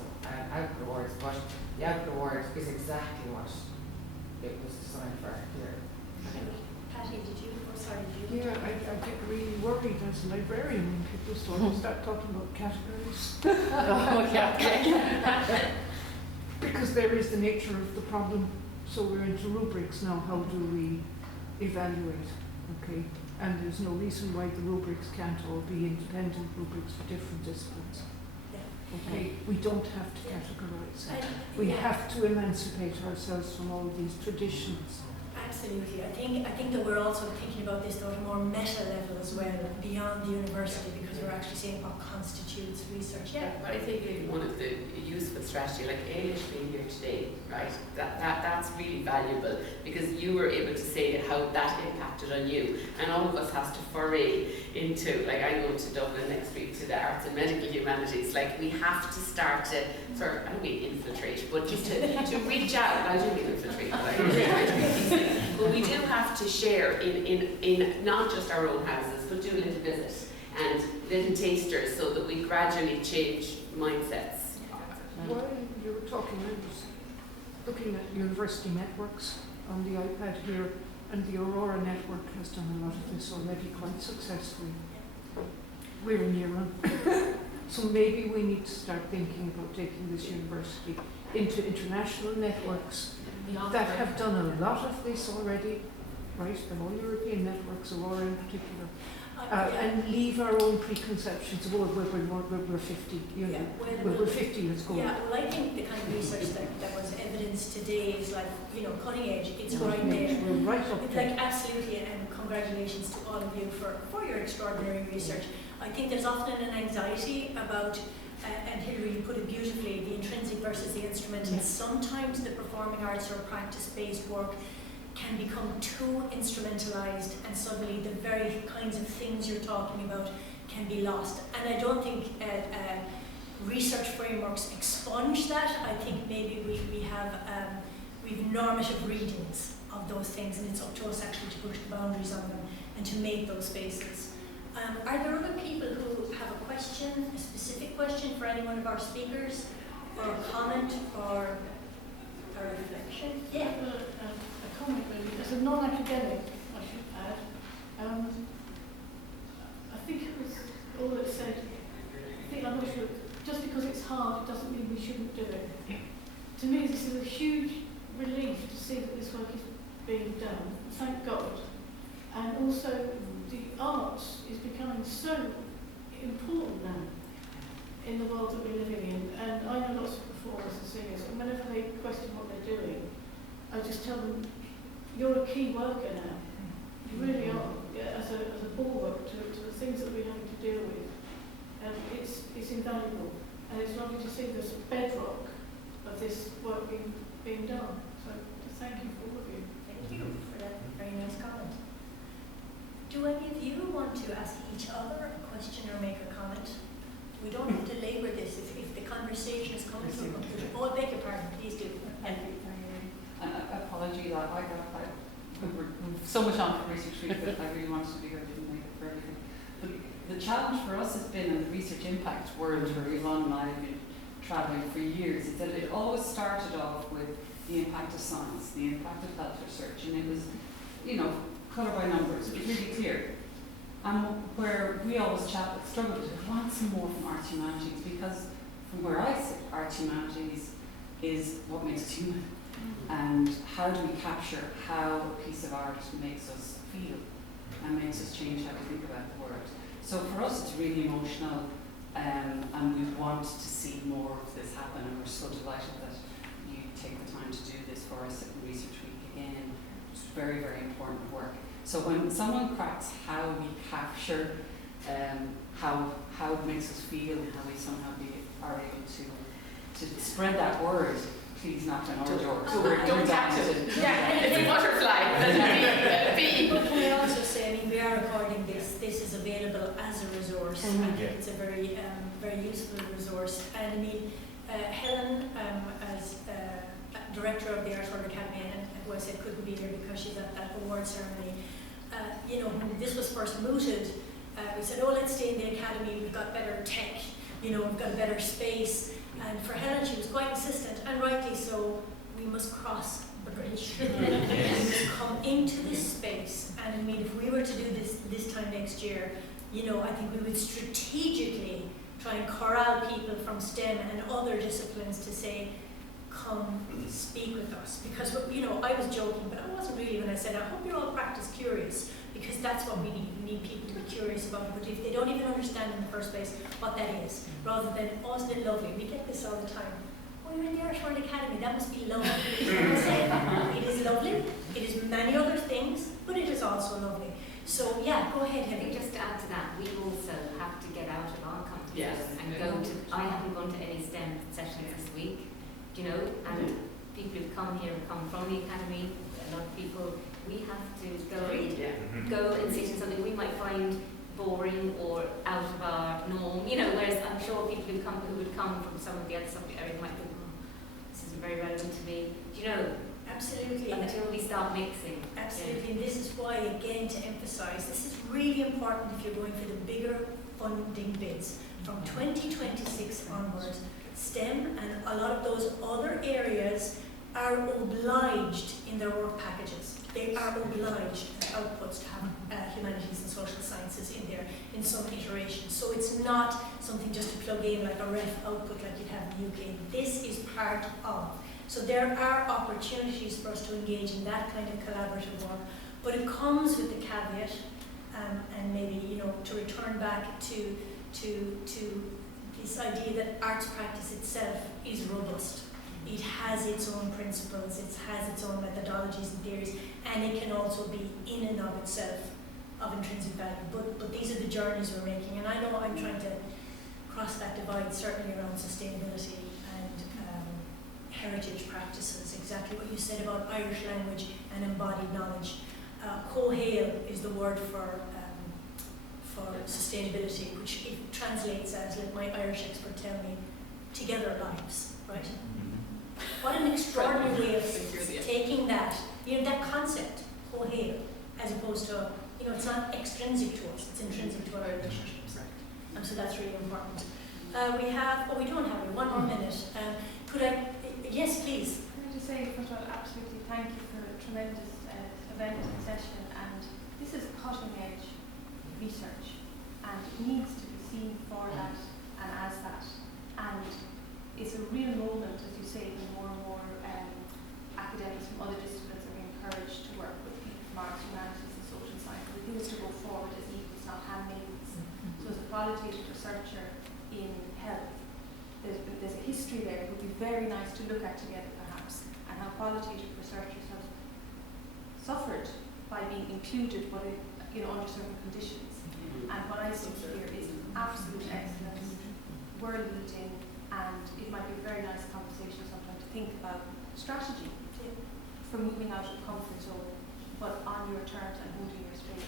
output awards, but the output award is exactly what it was designed for here. Patty, did you? Oh, sorry, did you? Yeah, I get really worried as a librarian when people start talking about categories. Oh, yeah, okay. Because there is the nature of the problem. So we're into rubrics now. How do we evaluate? Okay, and there's no reason why the rubrics can't all be independent rubrics for different disciplines. Okay, we don't have to categorise it. We have to emancipate ourselves from all of these traditions. Absolutely. I think that we're also thinking about this though at a more meta level as well, beyond the university, because we're actually saying what constitutes research. Yeah. But I think one of the useful strategy, like Ailish being here today, right? That's really valuable because you were able to say how that impacted on you, and all of us has to foray into, like I'm going to Dublin next week to the arts and medical humanities. Like we have to start to sort of, I don't mean infiltrate, but just to reach out. I do mean infiltrate, but I don't mean these things. But we do have to share in not just our own houses, but do a little visit and little tasters so that we gradually change mindsets. While you were talking, I was looking at university networks on the iPad here, and the Aurora network has done a lot of this already quite successfully. We're in year one. So maybe we need to start thinking about taking this university into international networks that have done a lot of this already, right? The whole European networks, Aurora in particular, and leave our own preconceptions. Oh, we're 50, you know, we're 50, let's go. Yeah, well, I think the kind of research that was evidenced today is like, you know, cutting edge. It's right there. We're right up there. Like, absolutely, and congratulations to all of you for your extraordinary research. I think there's often an anxiety about, and Hilary, you put it beautifully, the intrinsic versus the instrumental. Yes. Sometimes the performing arts or practice-based work can become too instrumentalized, and suddenly the very kinds of things you're talking about can be lost. And I don't think research frameworks expunge that. I think maybe we've normative readings of those things, and it's up to us actually to push the boundaries on them and to make those spaces. Are there other people who have a question, a specific question for any one of our speakers, or a comment, or a reflection? Yeah. A comment really. As a non-academic, I should add, I think it was all that said, I'm not sure, just because it's hard doesn't mean we shouldn't do it. To me, this is a huge relief to see that this work is being done, thank God. And also, the arts is becoming so important now in the world that we're living in. And I know lots of performers and singers, and whenever they question what they're doing, I just tell them, you're a key worker now. You really are, as a bulwark to the things that we're having to deal with. And it's invaluable. And it's lovely to see this bedrock of this work being done. So thank you for all of you. Thank you for that very nice comment. Do any of you want to ask each other a question or make a comment? We don't have to labour this if the conversation is coming from conclusion. Oh, I beg your pardon, please do. Apology that we're so much on for research week, but I really wanted to be here, didn't make it for everything. But the challenge for us has been in the research impact world where Yvonne and I have been travelling for years. Is that it always started off with the impact of science, the impact of health research, and it was, you know, colour by numbers, it was really clear. And where we always struggled with, we want some more from arts humanities, because from where I sit, arts humanities is what makes us human. And how do we capture how a piece of art makes us feel and makes us change how we think about the world. So for us it's really emotional, and we want to see more of this happen, and we're so delighted that you take the time to do this for us at Research Week again. It's very, very important work. So when someone cracks how we capture how it makes us feel and how we somehow are able to spread that word, please knock on our door. Don't catch it. Yeah, it's a butterfly. But can I also say, I mean, we are recording this. This is available as a resource. I think it's a very, very useful resource. And I mean, Helen, as director of the Irish World Academy, and who I said couldn't be here because she's at that award ceremony. You know, when this was first mooted, we said, oh, let's stay in the academy. We've got better tech. You know, we've got a better space. And for Helen, she was quite insistent, and rightly so, we must cross the bridge. We must come into this space. And I mean, if we were to do this time next year, you know, I think we would strategically try and corral people from STEM and other disciplines to say, come speak with us. Because, you know, I was joking, but I wasn't really when I said, I hope you're all practice curious, because that's what we need. We need people to be curious about it, but if they don't even understand in the first place what that is, rather than, oh, isn't it lovely? We get this all the time. Oh, you're in the Irish World Academy, that must be lovely. I say, it is lovely, it is many other things, but it is also lovely. So yeah, go ahead, I think Henry. just to add to that, we also have to get out of our comfort Yes. zone and go to, I haven't gone to any STEM sessions this week, you know, and people who've come here have come from the academy, a lot of people, we have to go and sit in something we might find boring or out of our norm, you know, whereas I'm sure people who would come from some of the other subject areas might think, oh, this isn't very relevant to me, do you know? Absolutely. Until we start mixing. Absolutely, and this is why, again, to emphasise, this is really important if you're going for the bigger funding bids. From 2026 onwards, STEM and a lot of those other areas are obliged in their work packages. They are obliged as outputs to have humanities and social sciences in there in some iteration. So it's not something just to plug in like a ref output like you'd have in the UK. This is part of. So there are opportunities for us to engage in that kind of collaborative work, but it comes with the caveat, and maybe, you know, to return back to this idea that arts practice itself is robust. It has its own principles, it has its own methodologies and theories, and it can also be in and of itself of intrinsic value. But these are the journeys we're making, and I know I'm trying to cross that divide, certainly around sustainability and heritage practices, exactly what you said about Irish language and embodied knowledge. Cohail is the word for sustainability, which it translates as, let my Irish expert tell me, together lives, right? What an extraordinary way of taking that, you know, that concept, cohail, as opposed to, you know, it's not extrinsic to us, it's intrinsic to our relationships. And so that's really important. We don't have one more minute. Could I, yes, please. Can I just say, first of all, absolutely thank you for a tremendous event and session, and this is cutting edge research, and it needs to be seen for that and as that, and it's a real moment, as you say, when more and more academics from other disciplines are encouraged to work with people from arts, humanities and social sciences. The thing is to go forward as equals, not handmaidens. So as a qualitative researcher in health, there's a history there. It would be very nice to look at together perhaps, and how qualitative researchers have suffered by being included, but under certain conditions. And what I see here is absolute excellence, world leading, and it might be a very nice conversation sometime to think about strategy for moving out of the comfort zone, but on your terms and holding your space.